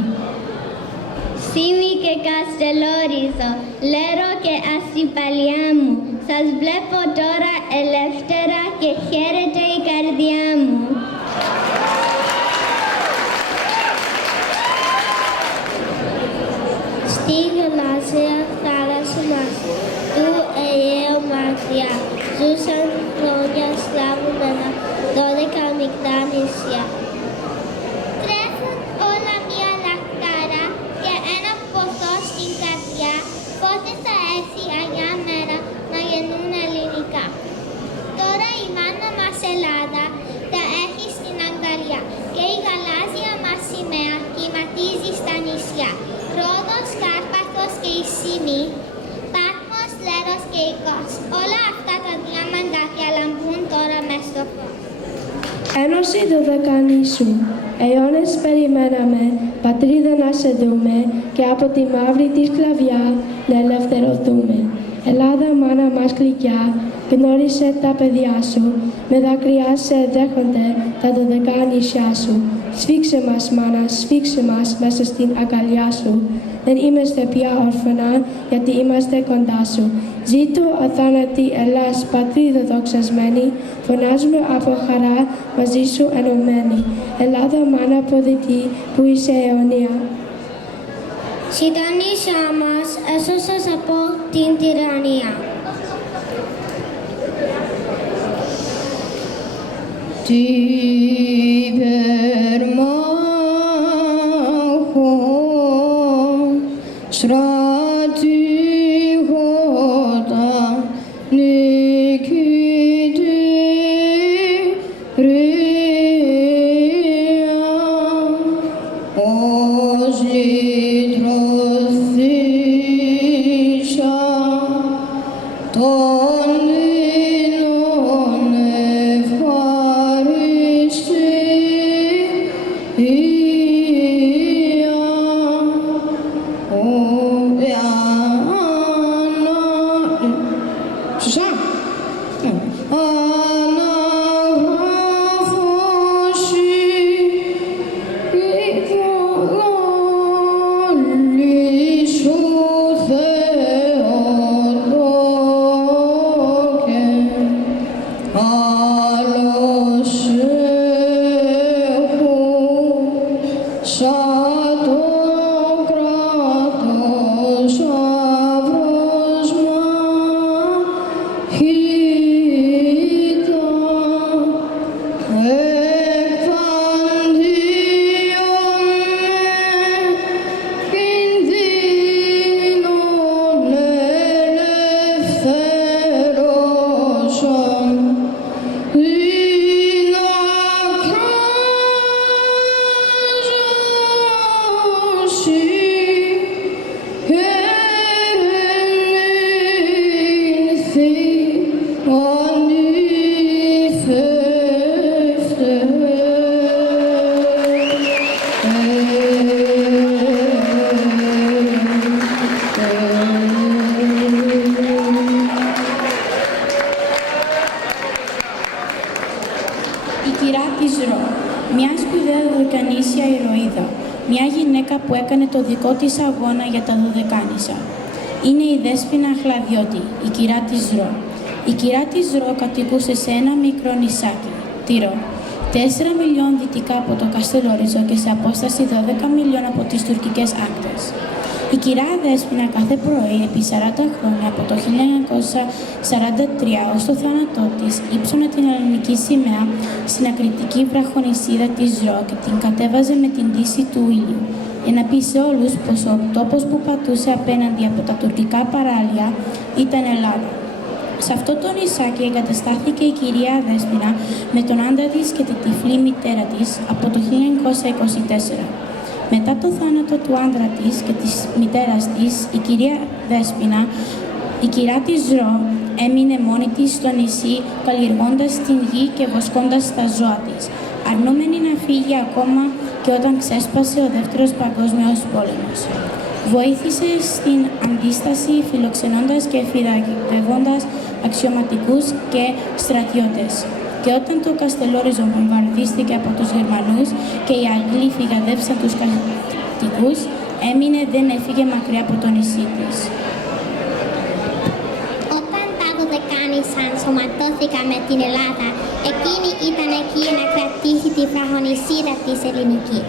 Σίμη και Καστελόριζο, Λέρο και Αστυπαλιά μου, σας βλέπω τώρα ελεύθερα και χαίρεται η καρδιά μου. Στη γαλάζια θάλασσα μας, του Αιγαίου μακριά, ζούσαν χρόνια σκλάβουμενα 12 μικρά νησιά. Τρέφουν όλα μια λαχτάρα και ένα ποθό στην καρδιά, πότε θα έρθει αγιά μέρα να γεννούν ελληνικά. Τώρα η μάνα μας Ελλάδα τα έχει στην αγκαλιά και η γαλάζια μας σημαία κυματίζει στα νησιά. Ρόδος, Κάρπαθος και η Σίμη, Πάτμος, Λέρος και η Κος. Όλα αυτά τα διαμαντάκια λαμπούν τώρα μες στο φως. Ένωση Δωδεκανήσου. Αιώνες περιμέναμε, πατρίδα να σε δούμε και από τη μαύρη τη σκλαβιά να ελευθερωθούμε. Ελλάδα μάνα μας γλυκιά, γνώρισε τα παιδιά σου, με δάκρυα σε δέχονται τα 12 νησιά σου. Σφίξε μας μάνα, σφίξε μας μέσα στην αγκαλιά σου. Δεν είμαστε πια όρφανα, γιατί είμαστε κοντά σου. Ζήτω αθάνατη Ελλάς, πατρίδα δοξασμένη, φωνάζουμε από χαρά μαζί σου ενωμένη. Ελλάδα μάνα ποδητή που είσαι αιωνία. Συντονίσια μας, έσωσες από την τυραννία. Υπερμάχων στρατηγών σαν το κράτος αυρός μαχητά εκπαντίον με κινδύνων ελευθέρωσαν την ακράζωση ερεννήθη Η κυρά της Ρο, μια σπουδαία δωδεκανήσια ηρωίδα, μια γυναίκα που έκανε το δικό της αγώνα για τα Δωδεκάνησα. Είναι η Δέσποινα Χλαδιώτη, η κυρά της Ρο. Η κυρά της Ρο κατοικούσε σε ένα μικρό νησάκι, τη Ρο, 4 μιλιών δυτικά από το Καστελόριζο και σε απόσταση 12 μιλιών από τις τουρκικές άκτες. Η κυρά Δέσποινα κάθε πρωί επί 40 χρόνια από το 1943 ως το θάνατό της ύψωνε την ελληνική σημαία στην ακριτική βραχονησίδα της Ρο και την κατέβαζε με την δύση του ήλιου, για να πει σε όλους πως ο τόπος που πατούσε απέναντι από τα τουρκικά παράλια ήταν Ελλάδα. Σε αυτό το νησάκι εγκαταστάθηκε η κυρία Δέσποινα με τον άντρα της και τη τυφλή μητέρα της από το 1924. Μετά το θάνατο του άντρα της και της μητέρας της, η κυρία Δέσποινα, η κυρά της Ρο, έμεινε μόνη της στο νησί, καλλιεργώντας την γη και βοσκώντας τα ζώα της, αρνούμενη να φύγει ακόμα και όταν ξέσπασε ο Δεύτερος Παγκόσμιος Πόλεμος. Βοήθησε στην αντίσταση φιλοξενώντας και φυλακεύοντας αξιωματικούς και στρατιώτες. Και όταν το Καστελόριζο βομβαρδίστηκε από τους Γερμανούς και οι Άγγλοι φυγαδεύσαν τους κατοικούς, έμεινε, δεν έφυγε μακριά από το νησί της. Όταν τα Δωδεκάνησα ενσωματώθηκαν με την Ελλάδα, εκείνη ήταν εκεί να κρατήσει τη βραχονησίδα της ελληνική.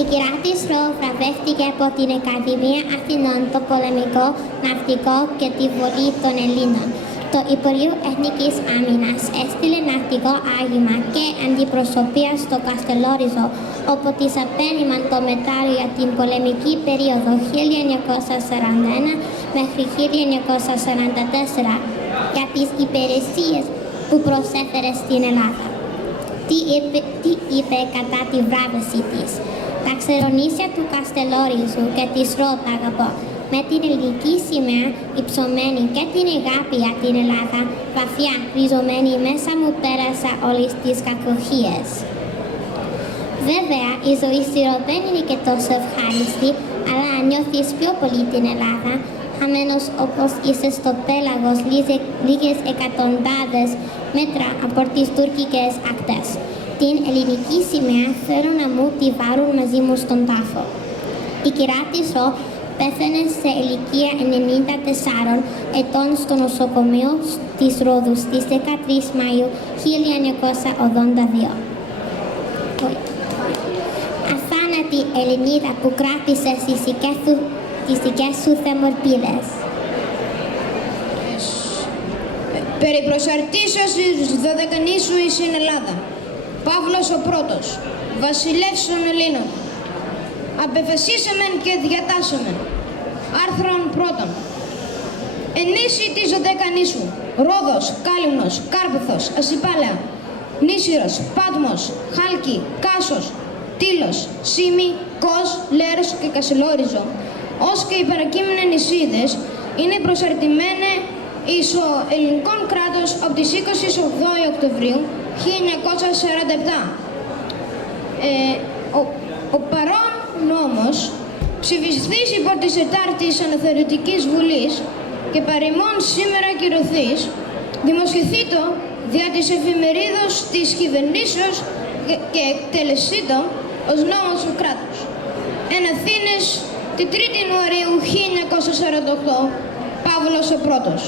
Η κυρά της Ρο βραβεύτηκε από την Ακαδημία Αθηνών, το πολεμικό, ναυτικό και τη βολή των Ελλήνων. Το Υπουργείο Εθνικής Άμυνας έστειλε ναυτικό άγημα και αντιπροσωπεία στο Καστελόριζο, όπου της απένιμαν το μετάλλιο για την πολεμική περίοδο 1941 μέχρι 1944 για τις υπηρεσίες που προσέφερε στην Ελλάδα. Τι είπε κατά τη βράβευση της? Τα ξερονήσια του Καστελόριζου και της Ρο τα αγαπώ. Με την ελληνική σημαία υψωμένη και την αγάπη για την Ελλάδα βαθιά ριζωμένη μέσα μου πέρασα όλες τις κακοχίες. Βέβαια, η ζωή σιωπαίνει είναι και τόσο ευχάριστη, αλλά νιώθεις πιο πολύ την Ελλάδα, χαμένος όπως είσαι στο πέλαγος λίγες εκατοντάδες μέτρα από τις τουρκικές ακτές. Την ελληνική σημαία θέλω να μου τη βάλουν μαζί μου στον τάφο. Η κυρά της Ρο πέθανε σε ηλικία 94 ετών στο νοσοκομείο της Ρόδου στις 13 Μαΐου 1982. Αθάνατη Ελληνίδα που κράτησε τις δικές σου θερμορπίδες. Περί προσαρτήσεως της Δωδεκανήσου εις την Ελλάδα. Παύλος ο πρώτος, βασιλεύς των Ελλήνων. Απεφασίσαμεν και διατάσαμεν. Άρθρον πρώτον. Ενίση της Δωδεκανήσου, Ρόδος, Κάλυμνος, Κάρπαθος, Ασυπάλαια, Νήσυρος, Πάτμος, Χάλκη, Κάσος, Τήλος, Σίμη, Κος, Λέρος και Καστελόριζο, ως και οι παρακείμενες νησίδες, είναι προσαρτημένε εις ο ελληνικό κράτος από τις 28 Οκτωβρίου 1947. Ο παρόν νόμος, ψηφιστής υπό της 4ης Αναθεωρητικής Βουλής και παρημών σήμερα κυρωθής, δημοσιευθήτω δια της εφημερίδος της κυβερνήσεως και εκτελεσίτω ως νόμος του κράτους. Εν Αθήνες, τη 3η Ιανουαρίου 1948, Παύλος ο πρώτος.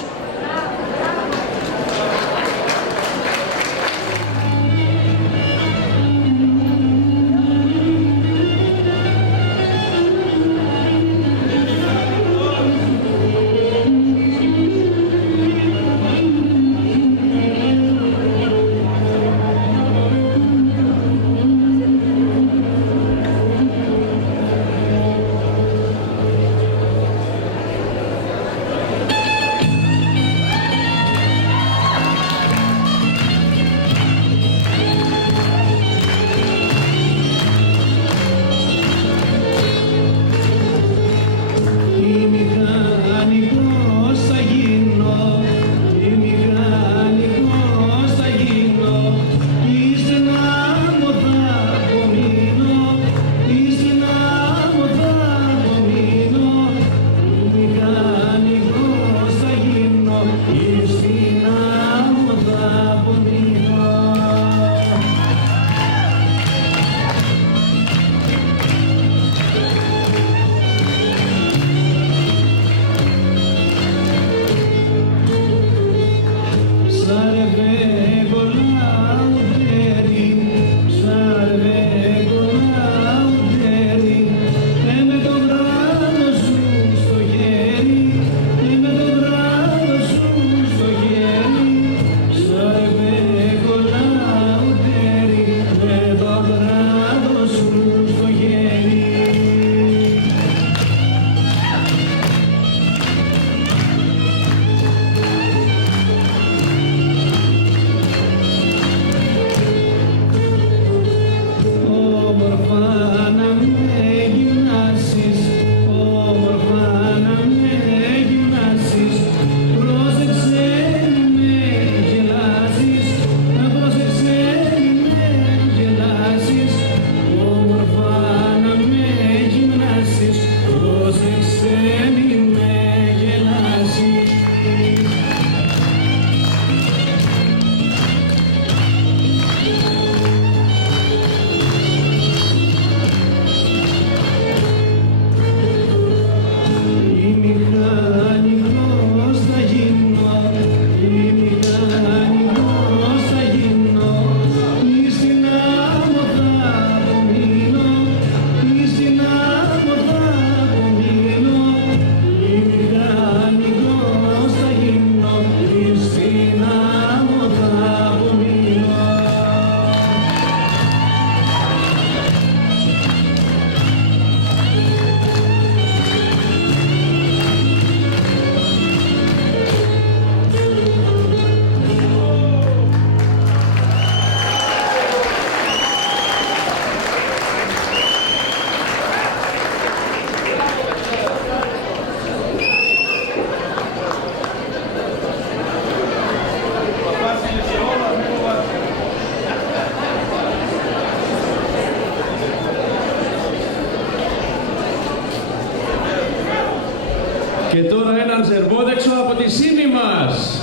αδερβόδεξο από τη Σύμη μας.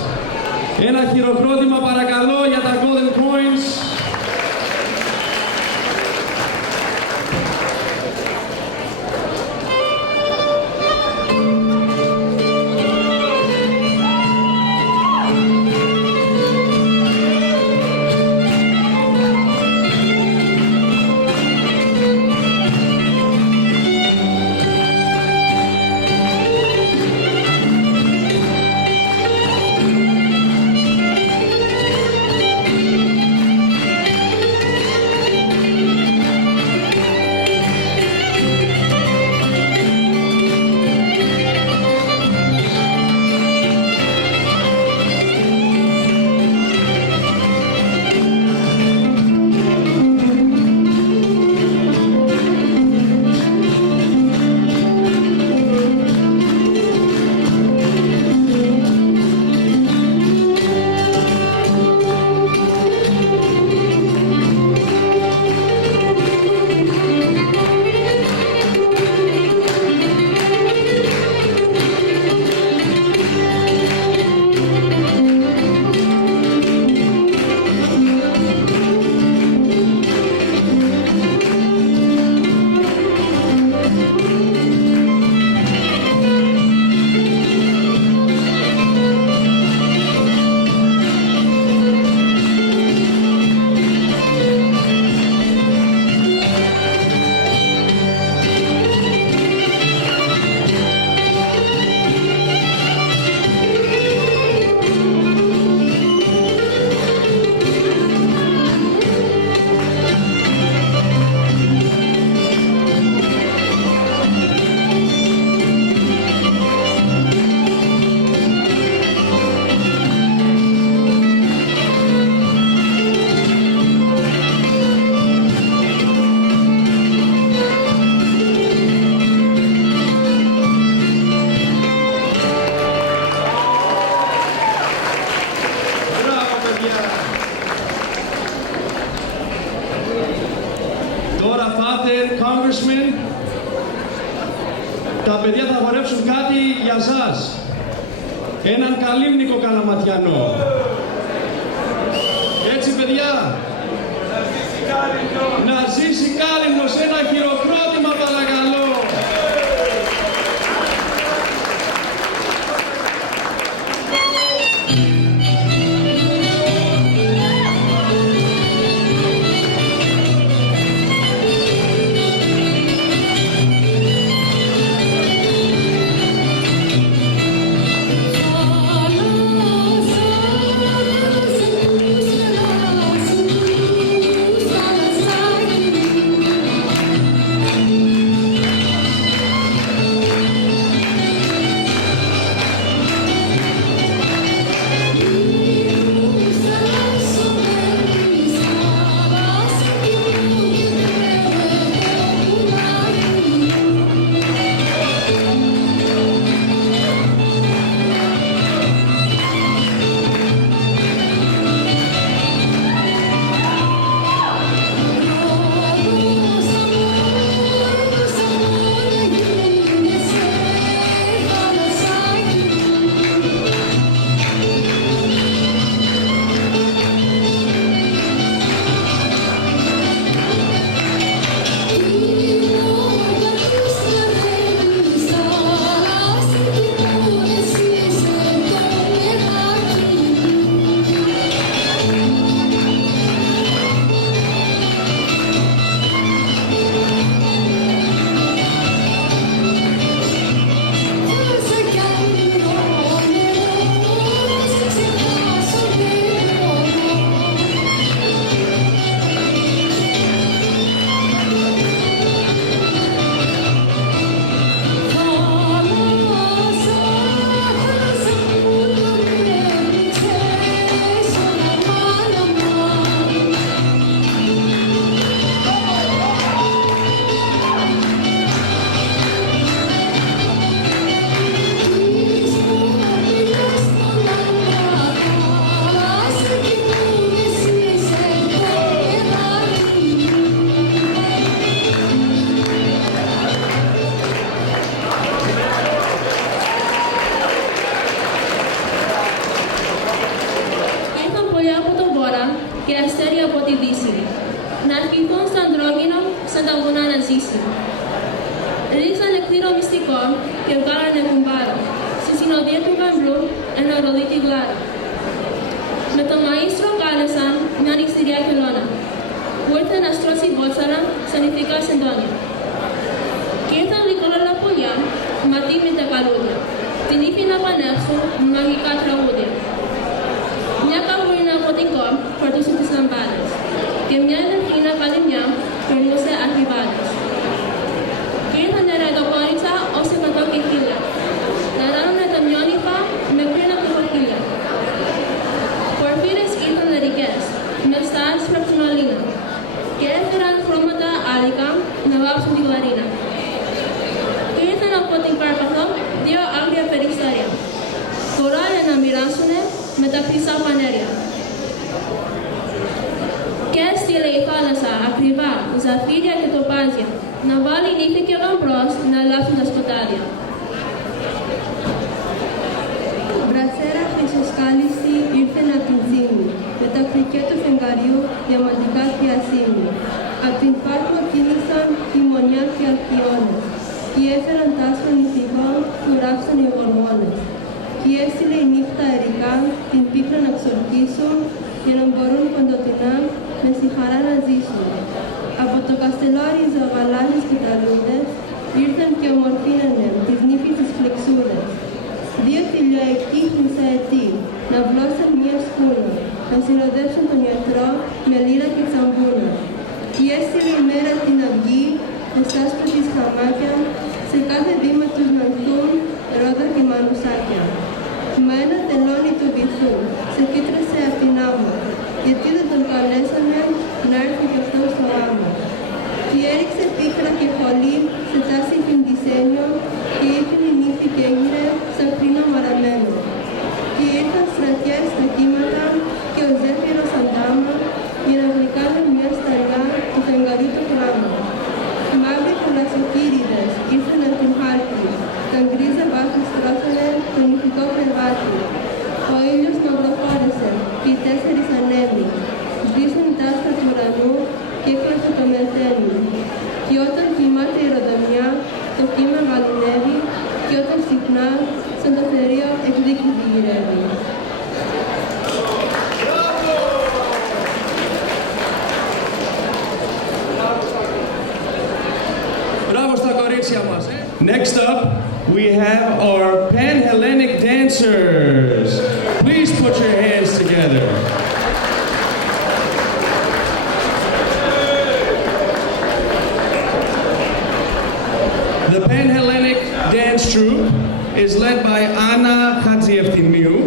Ένα χειροκρότημα παρακαλώ για τα Golden Coins. Τώρα, Father, Congressman, τα παιδιά θα χορέψουν κάτι για σας. Έναν καλύμνικο καλαματιανό. Έτσι, παιδιά. Να ζήσει Κάλυμνος, ένα χειροκρότημα παρακαλώ. αποφασίσει. Ρίξανε κτήρο μυστικό και βγάλανε κουμπάρο. Στη συνοδεία του γαμπρού ένα ροδίτη γλάρα. Με τον μαΐστρο κάλεσαν μια νηστηριά κελώνα, που ήρθε να στρώσει βότσαρα σαν ηθικά σεντόνια. Και ήρθαν λικόλα πουλιά, ματί με τα καλούδια, την ύφη να πανεύσουν με μαγικά τραγούδια. Μια καβουρίνα από την κόμ φορτούσε τις λαμπάδες και μια ελευθερina καλυμιά περνούσε αρχιβάδες. Και ήρθαν ρετοκόνησα ως 100 και 1000. Ταράνουνε τα μειόνυφα με πριν από το χίλια. Πορφύρες ήρθαν λερικές, με στα άσπρα ψουναλίνα και έφεραν χρώματα άδικα να βάψουν τη γλαρίνα. Και ήρθαν από την Κάρπαθο 2 άγρια περιστέρια, κοράλια να μοιράσουνε με τα χρυσά πανέρια. Και έστειλε η θάλασσα ακριβά, ζαφύρια και τοπάζια, να βάλει νύχτα και γαμπρός να αλλάξουν τα σκοτάδια. Μπρατσέρα χρυσοσκάλιστη ήρθε να την ζήμει, με τα φρικιά του φεγγαριού διαμαντικά θειασύνη. Απ' την Πάτμο κίνησαν χειμωνιά και αλκιώνες, και έφεραν τάσπων ηθικών που ράψαν οι γορμόνες. Και έστειλε η νύχτα ερικά την πίκρα να ξορκίσουν, για να μπορούν κοντοτινά με στη χαρά να ζήσουν. Από το καστελάρι ζωγαλάζες και ταλούδες ήρθαν και ομορφήνανε τις νύφης τις φλεξούδες. 2 φιλιοικοί χρυσαετοί να βλώσαν μια σκούνα, να συνοδεύσουν τον ιατρό με λύρα και τσαμπούνα. Και έστειλε η μέρα την αυγή με στάσπρα της χαμάκια, σε κάθε βήμα τους να ανθούν ρόδα και μανουσάκια. Μα ένα τελώνι του βυθού σε κοίτρασε απ' την άμμο, γιατί δεν τον καλέσαμε να έρθει κι αυτό στο άμα. Και έριξε πίκρα και χολή σε τάση φιντισένιο και ήρθαν η νύφη και έγινε σαν κρίνο μαραμένο. Και ήρθαν στρατιές στα κύματα και ο ζέφυρος αντάμα για να γλυκάνουν μια σταλιά του φεγγαριού το χλάμα. Μαύροι κολασοκύριδες ήρθαν από την χάρτη, τα γκρίζα βάθη στρώθανε το νυχτικό κρεβάτι. Ο ήλιος μαυροχώρησε και οι 4 ανέμοι, σβήσαν τα άστρα του ουρανού και έκλωσε το μεθένι. Και όταν κοιμάται η ροδομιά, το κύμα γαλινεύει και όταν ξυπνά, σαν το θερίο εκδίκητη γυρεύει. Next up, we have our Pan-Hellenic dancers. Please put your hands together. The Pan-Hellenic dance troupe is led by Anna Hatzievtimiou,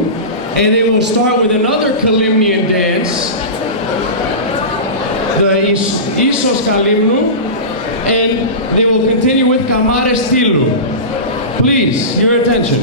and they will start with another Kalimnian dance, the Isos Kalimnu, and they will continue with Kamare Stilu. Please, your attention.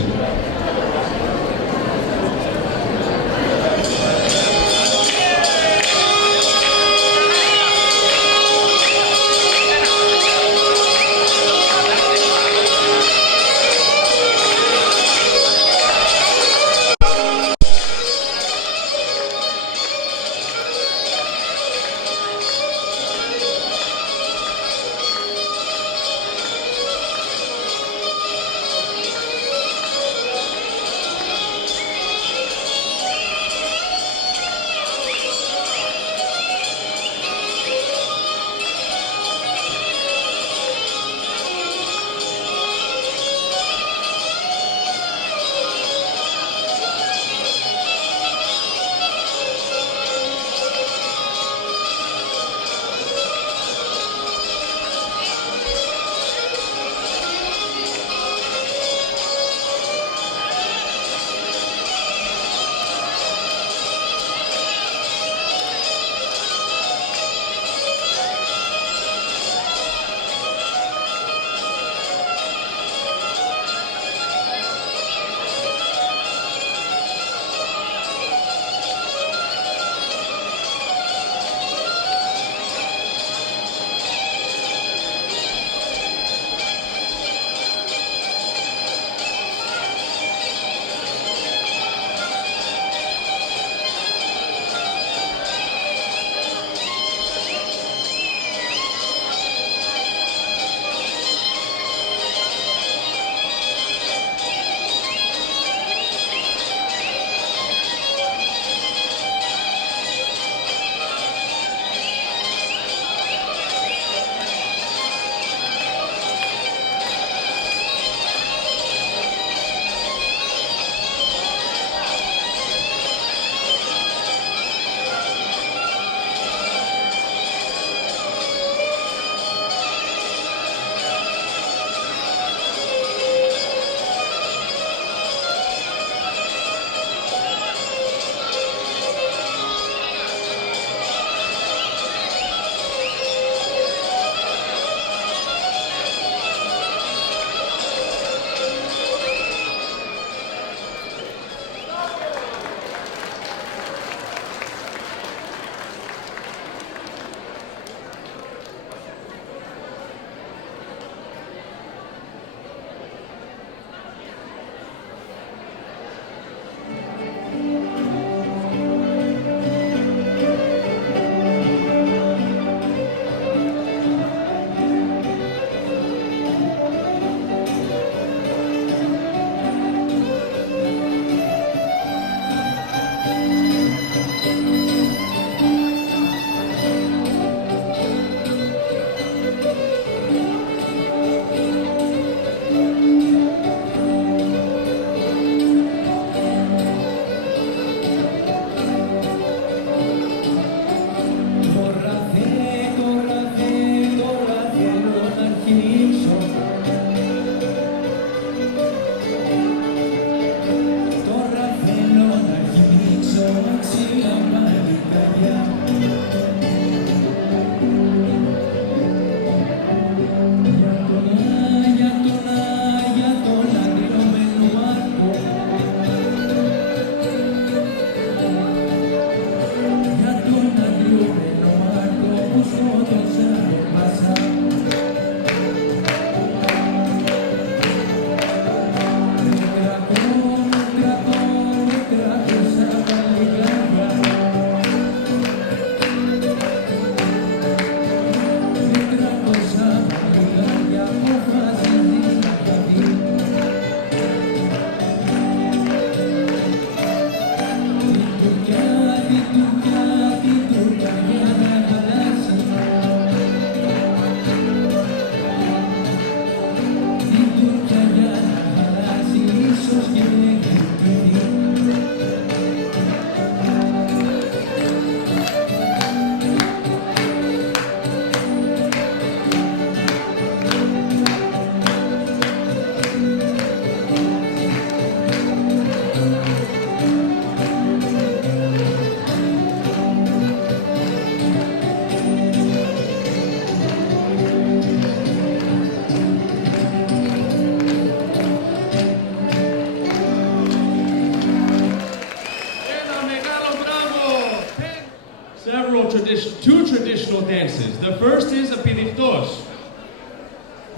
dances. The first is a pidiktos.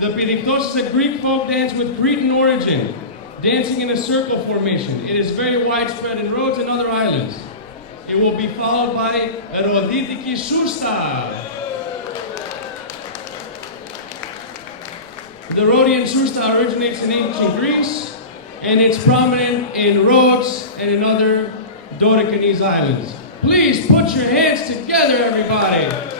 The pidiktos is a Greek folk dance with Cretan origin, dancing in a circle formation. It is very widespread in Rhodes and other islands. It will be followed by Rhoditiki Sousta. The Rhodian Sousta originates in ancient Greece, and it's prominent in Rhodes and in other Dodekanese islands. Please put your hands together, everybody.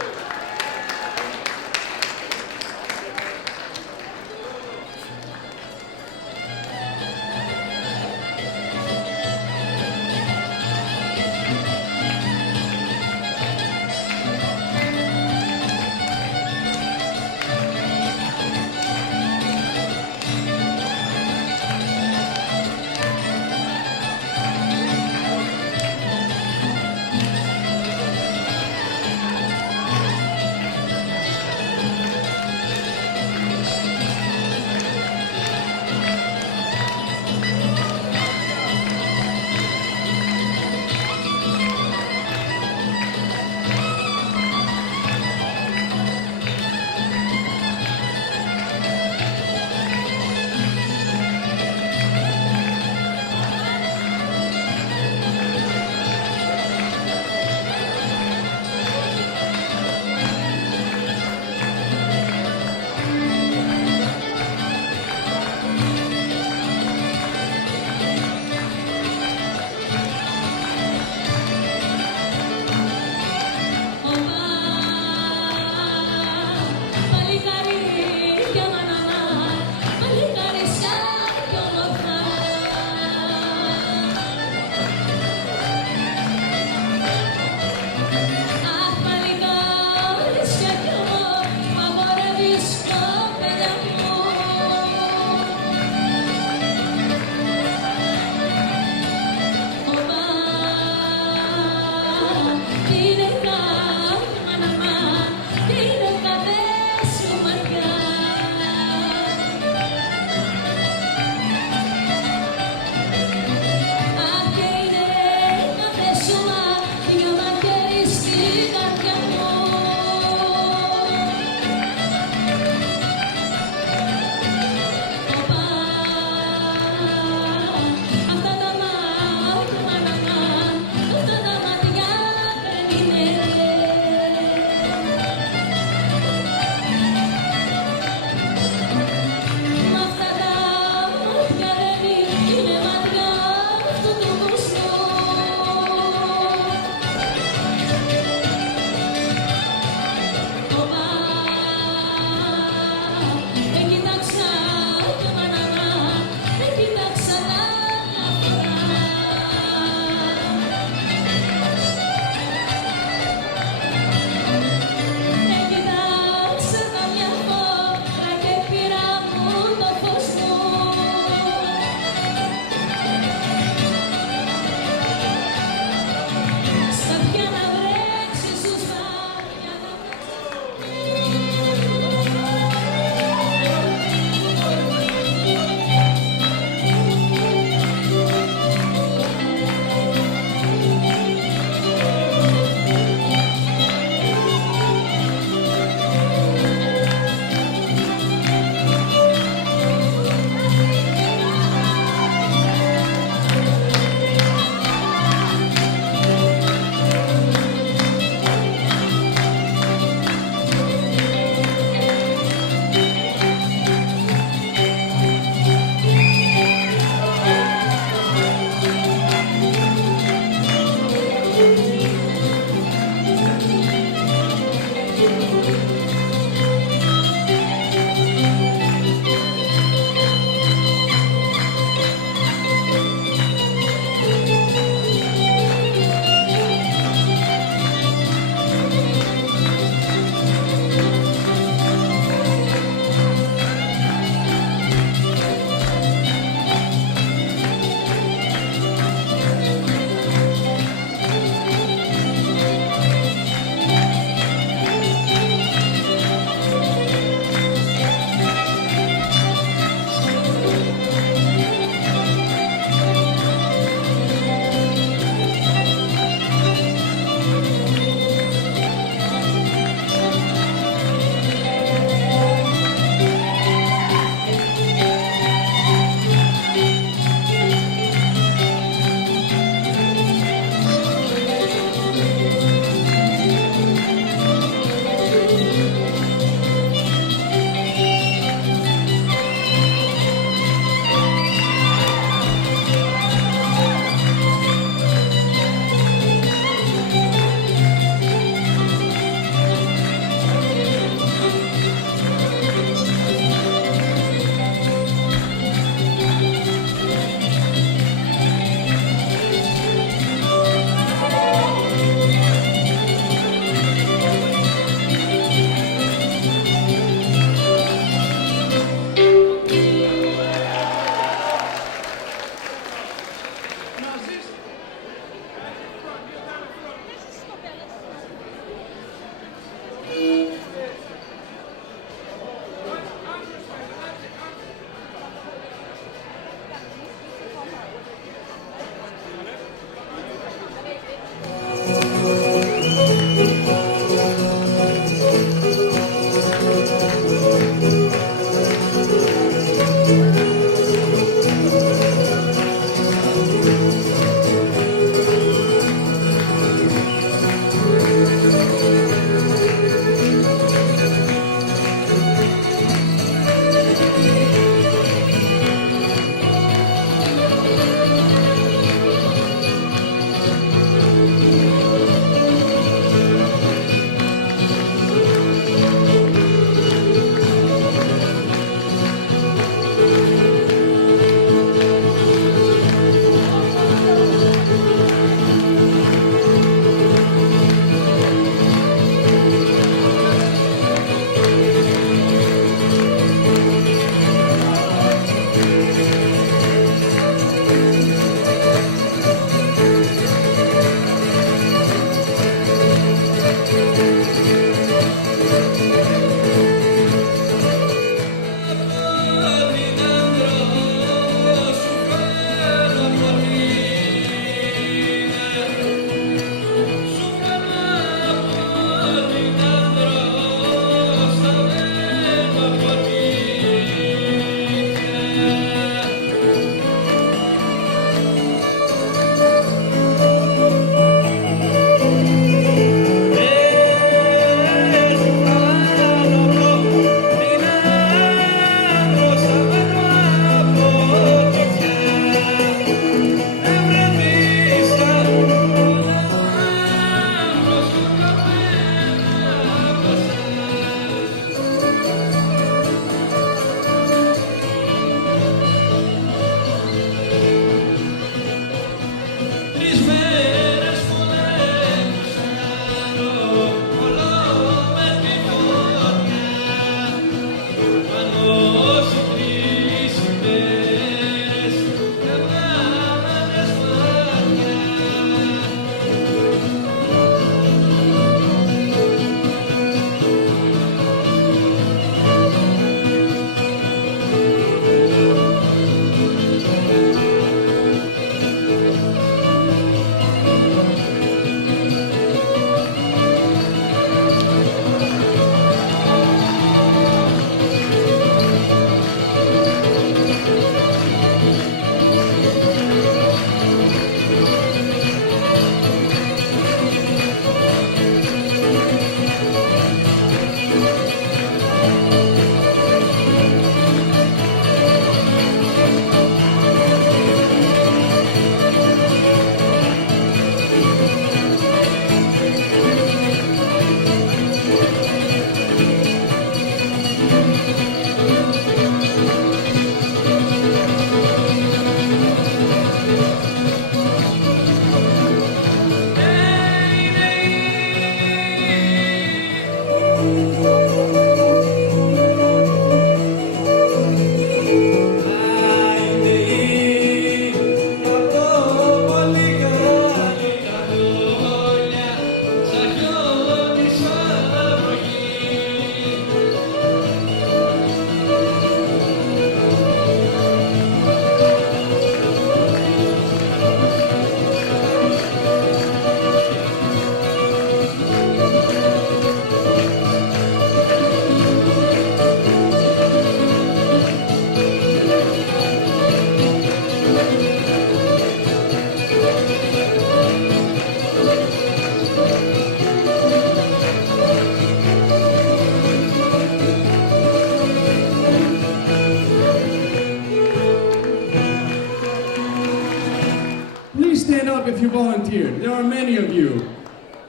you volunteered. There are many of you.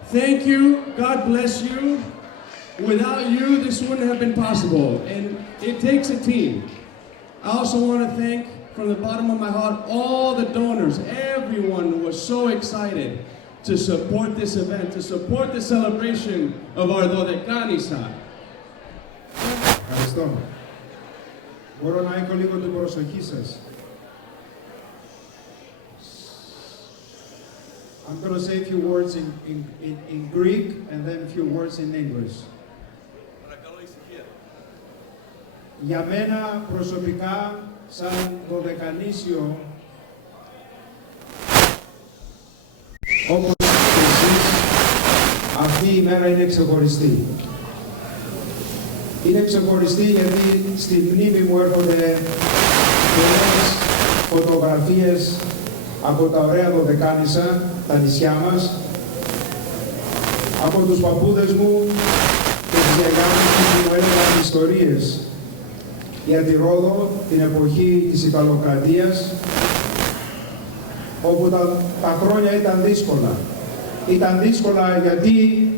Thank you. God bless you. Without you, this wouldn't have been possible. And it takes a team. I also want to thank, from the bottom of my heart, all the donors, everyone who was so excited to support this event, to support the celebration of our Dodekanissa. Ευχαριστώ. Μπορώ να έχω λίγο την προσοχή σας. I'm going to say a few words in Greek and then a few words in English. Για μένα προσωπικά, σαν Δωδεκανήσιο, όπως και εσείς, αυτή η μέρα είναι ξεχωριστή. Είναι ξεχωριστή γιατί στη μνήμη μου έρχονται πολλές φωτογραφίες από τα ωραία Δωδεκάνησα, τα νησιά μας, από τους παππούδες μου και τις γιαγιάδες που μου έλεγαν ιστορίες για τη Ρόδο, την εποχή της Ιταλοκρατίας, όπου τα χρόνια ήταν δύσκολα. Ήταν δύσκολα γιατί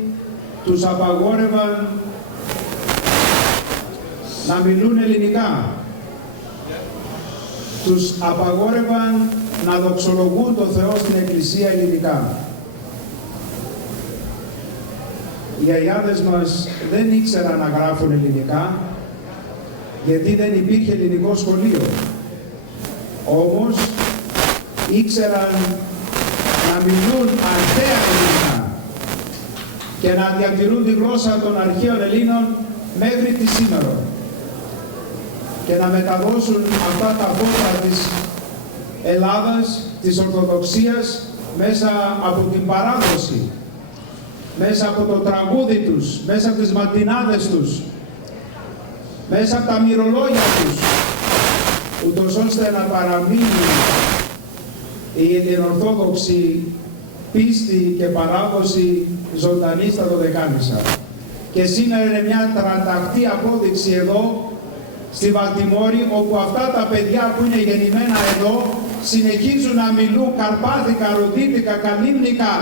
τους απαγόρευαν να μιλούν ελληνικά. Τους απαγόρευαν να δοξολογούν το Θεό στην Εκκλησία ελληνικά. Οι γιαγιάδες μας δεν ήξεραν να γράφουν ελληνικά, γιατί δεν υπήρχε ελληνικό σχολείο. Όμως ήξεραν να μιλούν αρχαία ελληνικά και να διατηρούν τη γλώσσα των αρχαίων Ελλήνων μέχρι τη σήμερα και να μεταδώσουν αυτά τα φώτα της Ελλάδας, της Ορθοδοξίας, μέσα από την παράδοση, μέσα από το τραγούδι τους, μέσα από τις ματινάδες τους, μέσα από τα μυρολόγια τους, ούτως ώστε να παραμείνει η ελληνοορθόδοξη πίστη και παράδοση ζωντανή στα Δωδεκάνησα. Και σήμερα είναι μια τρανταχτή απόδειξη εδώ, στη Βαλτιμόρη, όπου αυτά τα παιδιά που είναι γεννημένα εδώ συνεχίζουν να μιλούν καρπάτικα, ροδίτικα, καλύμνικα,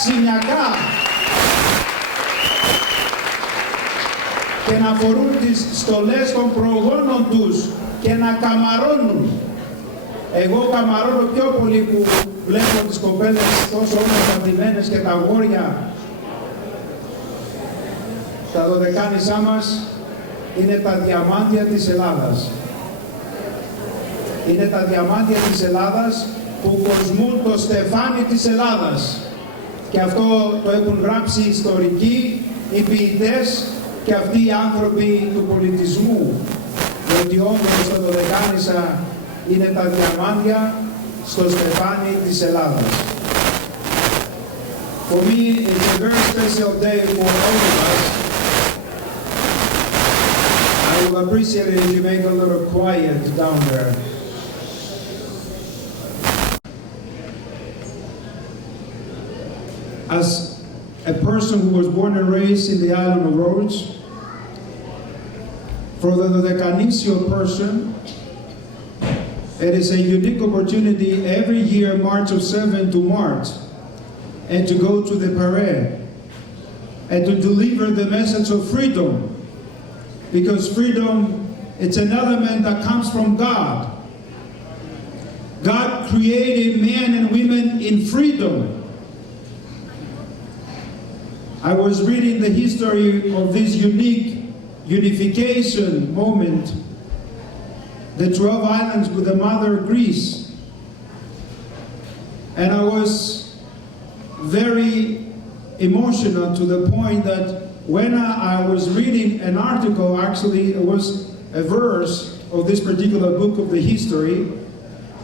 σινιακά και να φορούν τις στολές των προγόνων τους και να καμαρώνουν. Εγώ καμαρώνω πιο πολύ που βλέπω τις κοπέλες τόσο όμορφα ντυμένες και τα αγόρια. Τα Δωδεκάνησά μας είναι τα διαμάντια της Ελλάδας. Είναι τα διαμάντια της Ελλάδας που κοσμούν το στεφάνι της Ελλάδας. Και αυτό το έχουν γράψει οι ιστορικοί, οι ποιητές και αυτοί οι άνθρωποι του πολιτισμού. Ότι όντως τα Δωδεκάνησα είναι τα διαμάντια στο στεφάνι της Ελλάδας. For me, it's a very special day for all of us. I will appreciate it if you make a little quiet down there. As a person who was born and raised in the island of Rhodes, for the Dodekanissio person, it is a unique opportunity every year, March of 7 to March, and to go to the parade and to deliver the message of freedom. Because freedom, it's an element that comes from God. God created men and women in freedom. I was reading the history of this unique unification moment, the 12 islands with the mother Greece. And I was very emotional to the point that when I was reading an article, actually it was a verse of this particular book of the history,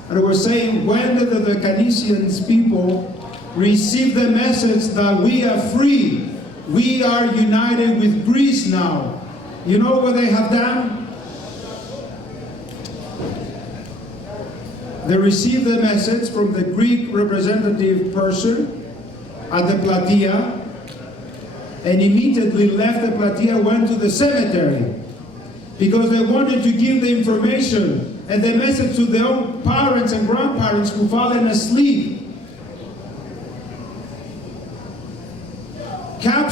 and it was saying when the Dodekanisians people receive the message that we are free, we are united with Greece now. You know what they have done? They received the message from the Greek representative person at the Platia, and immediately left the Platia, went to the cemetery, because they wanted to give the information and the message to their own parents and grandparents who fallen asleep.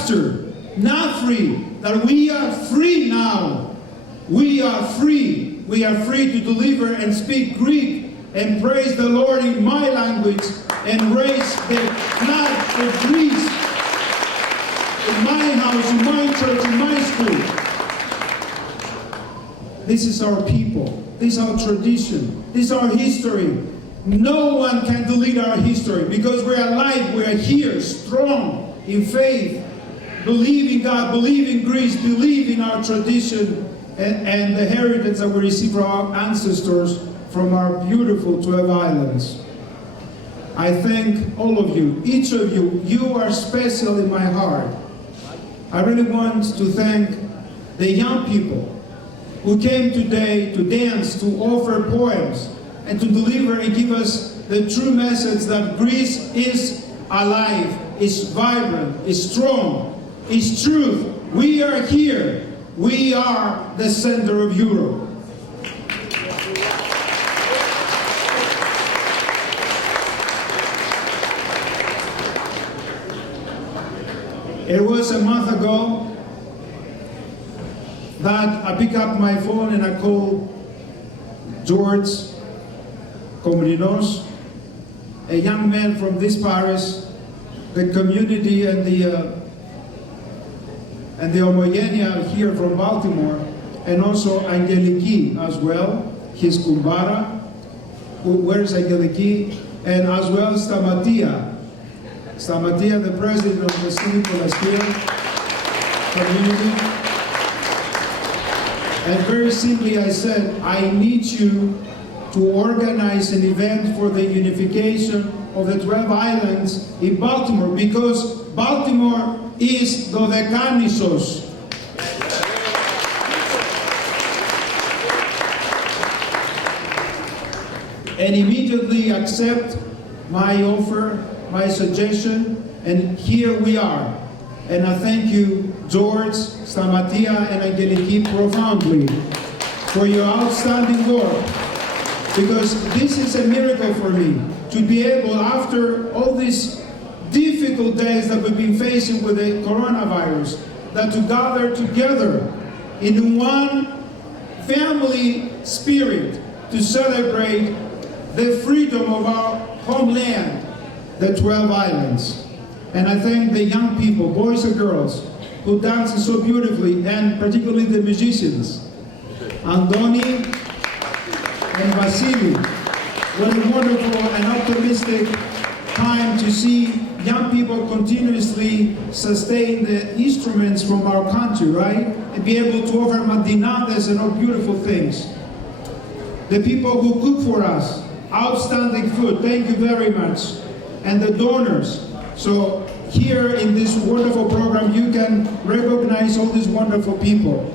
captured, not free, that we are free now. We are free. We are free to deliver and speak Greek and praise the Lord in my language and raise the flag of Greece in my house, in my church, in my school. This is our people. This is our tradition. This is our history. No one can delete our history because we're alive, we're here, strong in faith, believe in God, believe in Greece, believe in our tradition and the heritage that we received from our ancestors from our beautiful 12 islands. I thank all of you, each of you. You are special in my heart. I really want to thank the young people who came today to dance, to offer poems, and to deliver and give us the true message that Greece is alive, is vibrant, is strong, is truth. We are here. We are the center of Europe. It was a month ago that I picked up my phone and I called George Komrinos, a young man from this parish, the community and the Homogenea here from Baltimore, and also Angeliki as well, his kumbara, where's Angeliki, and as well Stamatia, the president of the City Palastia community. And very simply I said, I need you to organize an event for the unification of the 12 islands in Baltimore, because Baltimore is Dodekanesse. And immediately accept my offer, my suggestion, and here we are. And I thank you, George, Stamatia, and Angeliki profoundly for your outstanding work, because this is a miracle for me to be able, after all these difficult days that we've been facing with the coronavirus, that to gather together in one family spirit to celebrate the freedom of our homeland, the 12 islands. And I thank the young people, boys and girls, who dance so beautifully, and particularly the musicians, Andoni and Vasily. What a wonderful and optimistic time to see young people continuously sustain the instruments from our country, right? And be able to offer madinades and all beautiful things. The people who cook for us, outstanding food, thank you very much. And the donors. So here in this wonderful program, you can recognize all these wonderful people.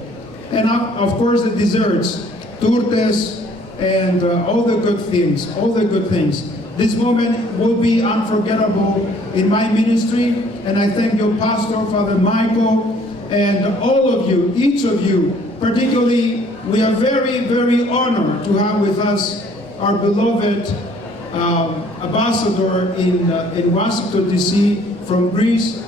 And of course the desserts, turtes, and all the good things, all the good things. This moment will be unforgettable in my ministry, and I thank your pastor, Father Michael, and all of you, each of you. Particularly, we are very, very honored to have with us our beloved ambassador in Washington, D.C. from Greece,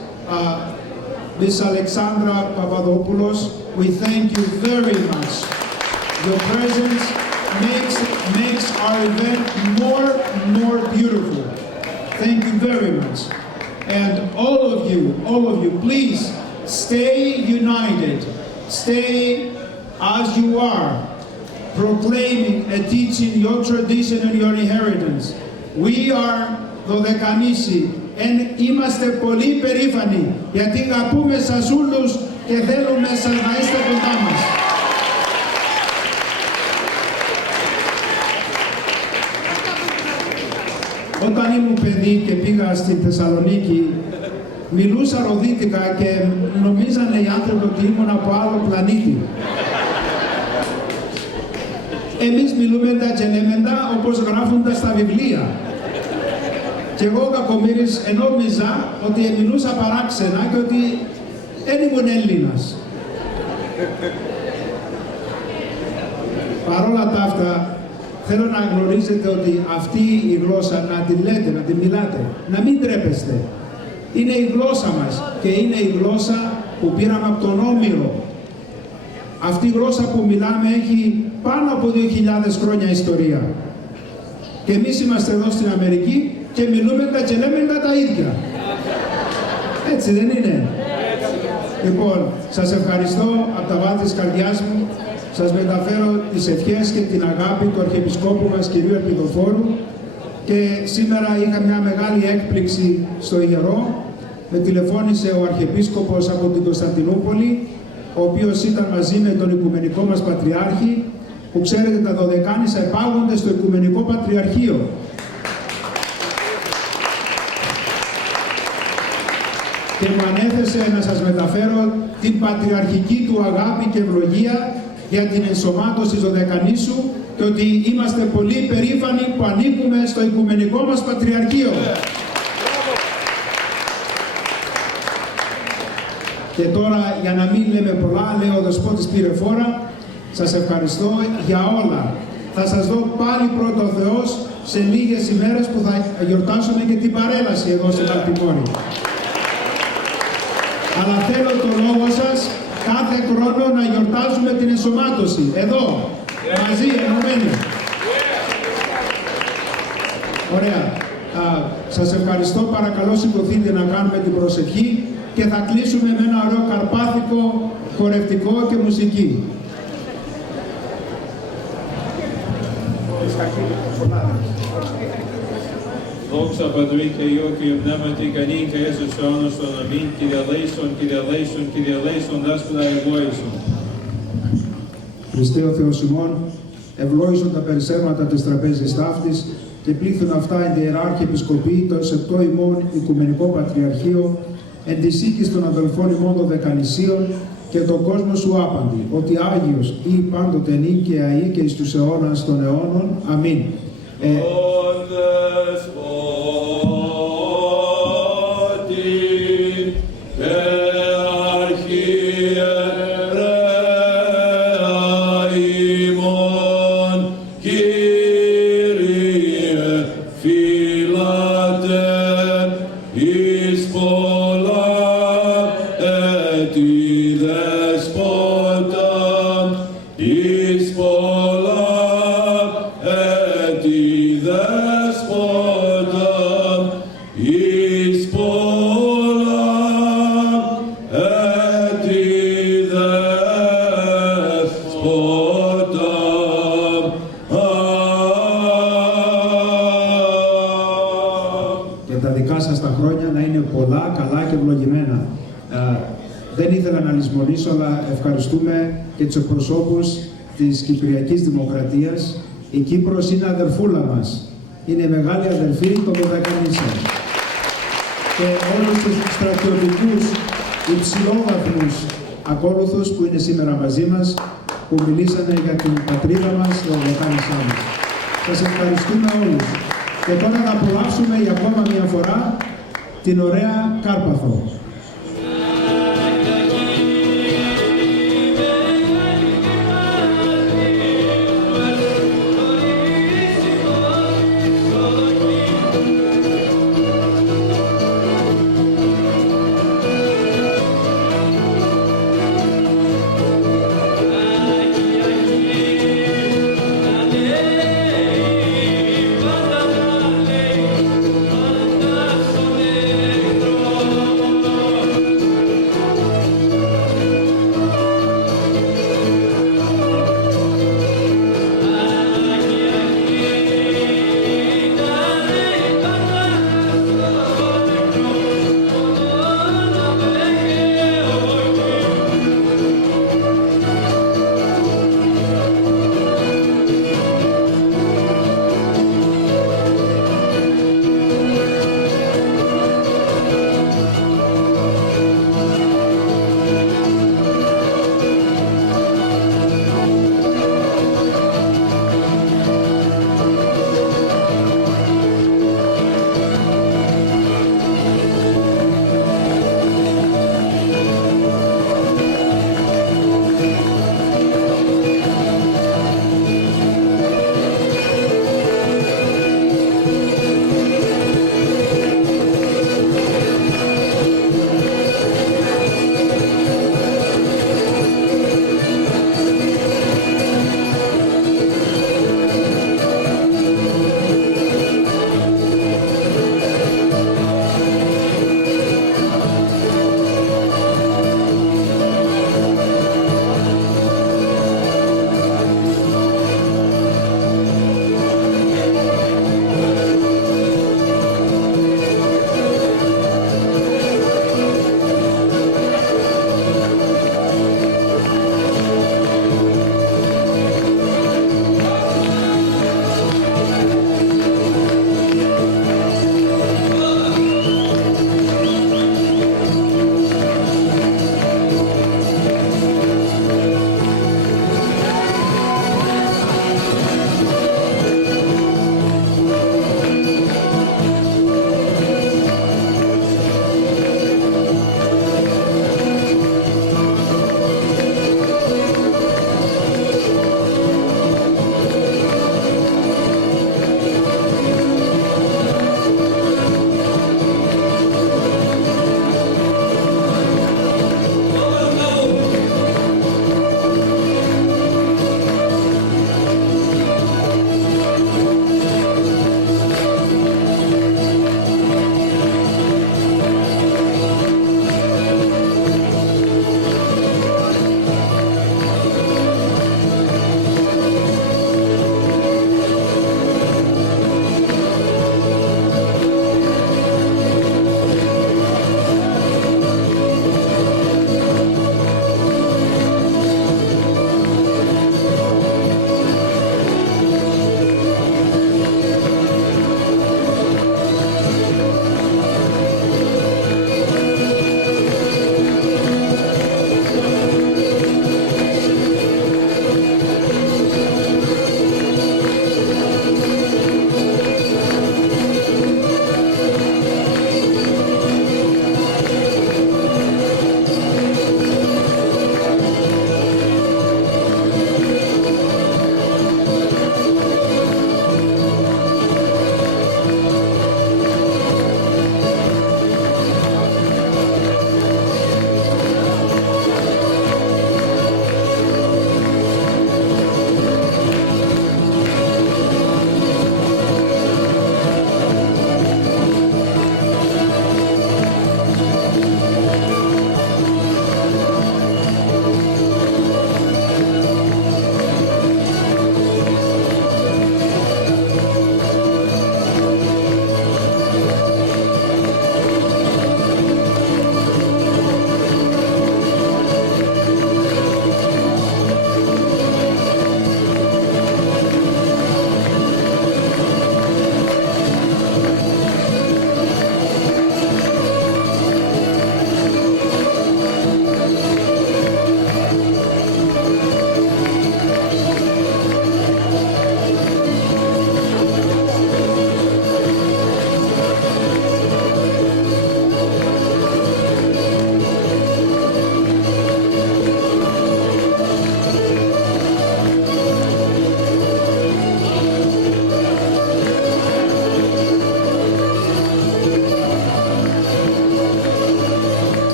Miss Alexandra Papadopoulou. We thank you very much. Your presence makes our event more beautiful. Thank you very much. And all of you, please stay united. Stay as you are, proclaiming and teaching your tradition and your inheritance. We are Dodekanesse and είμαστε πολύ περήφανοι γιατί αγαπούμε σας όλους και θέλουμε σας να είστε κοντά μας. Όταν ήμουν παιδί και πήγα στη Θεσσαλονίκη, μιλούσα ροδίτικα και νομίζανε οι άνθρωποι ότι ήμουν από άλλο πλανήτη. Εμείς μιλούμε τα τζελέμεντα όπως γράφονται στα βιβλία. Και εγώ κακομοίρης νόμιζα ότι μιλούσα παράξενα και ότι δεν ήμουν Έλληνας. Παρόλα τα αυτά, θέλω να γνωρίζετε ότι αυτή η γλώσσα να τη λέτε, να τη μιλάτε, να μην τρέπεστε. είναι η γλώσσα μας και είναι η γλώσσα που πήραμε από τον Όμηρο. Αυτή η γλώσσα που μιλάμε έχει πάνω από 2.000 χρόνια ιστορία. Και εμείς είμαστε εδώ στην Αμερική και μιλούμε και λέμε τα ίδια. Έτσι δεν είναι? Λοιπόν, σας ευχαριστώ από τα βάθη της καρδιάς μου. Σας μεταφέρω τις ευχές και την αγάπη του Αρχιεπισκόπου μας, κυρίου Επιδοφόρου. Και σήμερα είχα μια μεγάλη έκπληξη στο Ιερό. Με τηλεφώνησε ο Αρχιεπίσκοπος από την Κωνσταντινούπολη, ο οποίος ήταν μαζί με τον Οικουμενικό μας Πατριάρχη, που ξέρετε τα Δωδεκάνησα επάγονται στο Οικουμενικό Πατριαρχείο. Και μου ανέθεσε να σας μεταφέρω την πατριαρχική του αγάπη και ευλογία για την ενσωμάτωση της Δωδεκανήσου και ότι είμαστε πολύ περήφανοι που ανήκουμε στο Οικουμενικό μας Πατριαρχείο. Και τώρα, για να μην λέμε πολλά, λέει ο Δεσπότης πήρε φόρα, σας ευχαριστώ για όλα. Θα σας δω πάλι πρώτο ο Θεός σε λίγες ημέρες που θα γιορτάσουμε και την παρέλαση εδώ στην Baltimore. Αλλά θέλω το λόγο σας κάθε χρόνο να γιορτάζουμε την ενσωμάτωση. Εδώ, μαζί, ενωμένοι. Ωραία. Σας ευχαριστώ. Παρακαλώ σηκωθείτε να κάνουμε την προσευχή και θα κλείσουμε με ένα ωραίο καρπάθικο χορευτικό και μουσική. Δόξα Πατρί και Υιό και Πνεύματι κανήν και Ιησούς αιώνας των αμήν, Κύριε Λέησον, Κύριε Λέησον, Κύριε Λέησον, δάσκαλα ευλόγησον. Χριστέ ο Θεός ημών, ευλόγησον τα περισσεύματα της τραπέζης ταύτης και πλήθουν αυτά εν τη Ιεράρχη Επισκοπή, το σεπτό ημών Οικουμενικό Πατριαρχείο, εν της οίκης των αδελφών ημών Δωδεκανησίων και τον κόσμο σου άπαντη, ότι Άγιος ή πάντοτε νυν και αεί και εις τους αιώνας των αιώνων. Αμήν. Δεν ήθελα να λησμονήσω, αλλά ευχαριστούμε και τους εκπροσώπους της Κυπριακής Δημοκρατίας. Η Κύπρος είναι αδερφούλα μας. Είναι μεγάλη αδερφή των Δωδεκανήσεων. Και όλους τους στρατιωτικούς υψηλόβαθμους ακόλουθους που είναι σήμερα μαζί μας, που μιλήσανε για την πατρίδα μας, τη Δωδεκάνησά μας. Σας ευχαριστούμε όλους. Και τώρα να απολαύσουμε για ακόμα μια φορά την ωραία Κάρπαθο.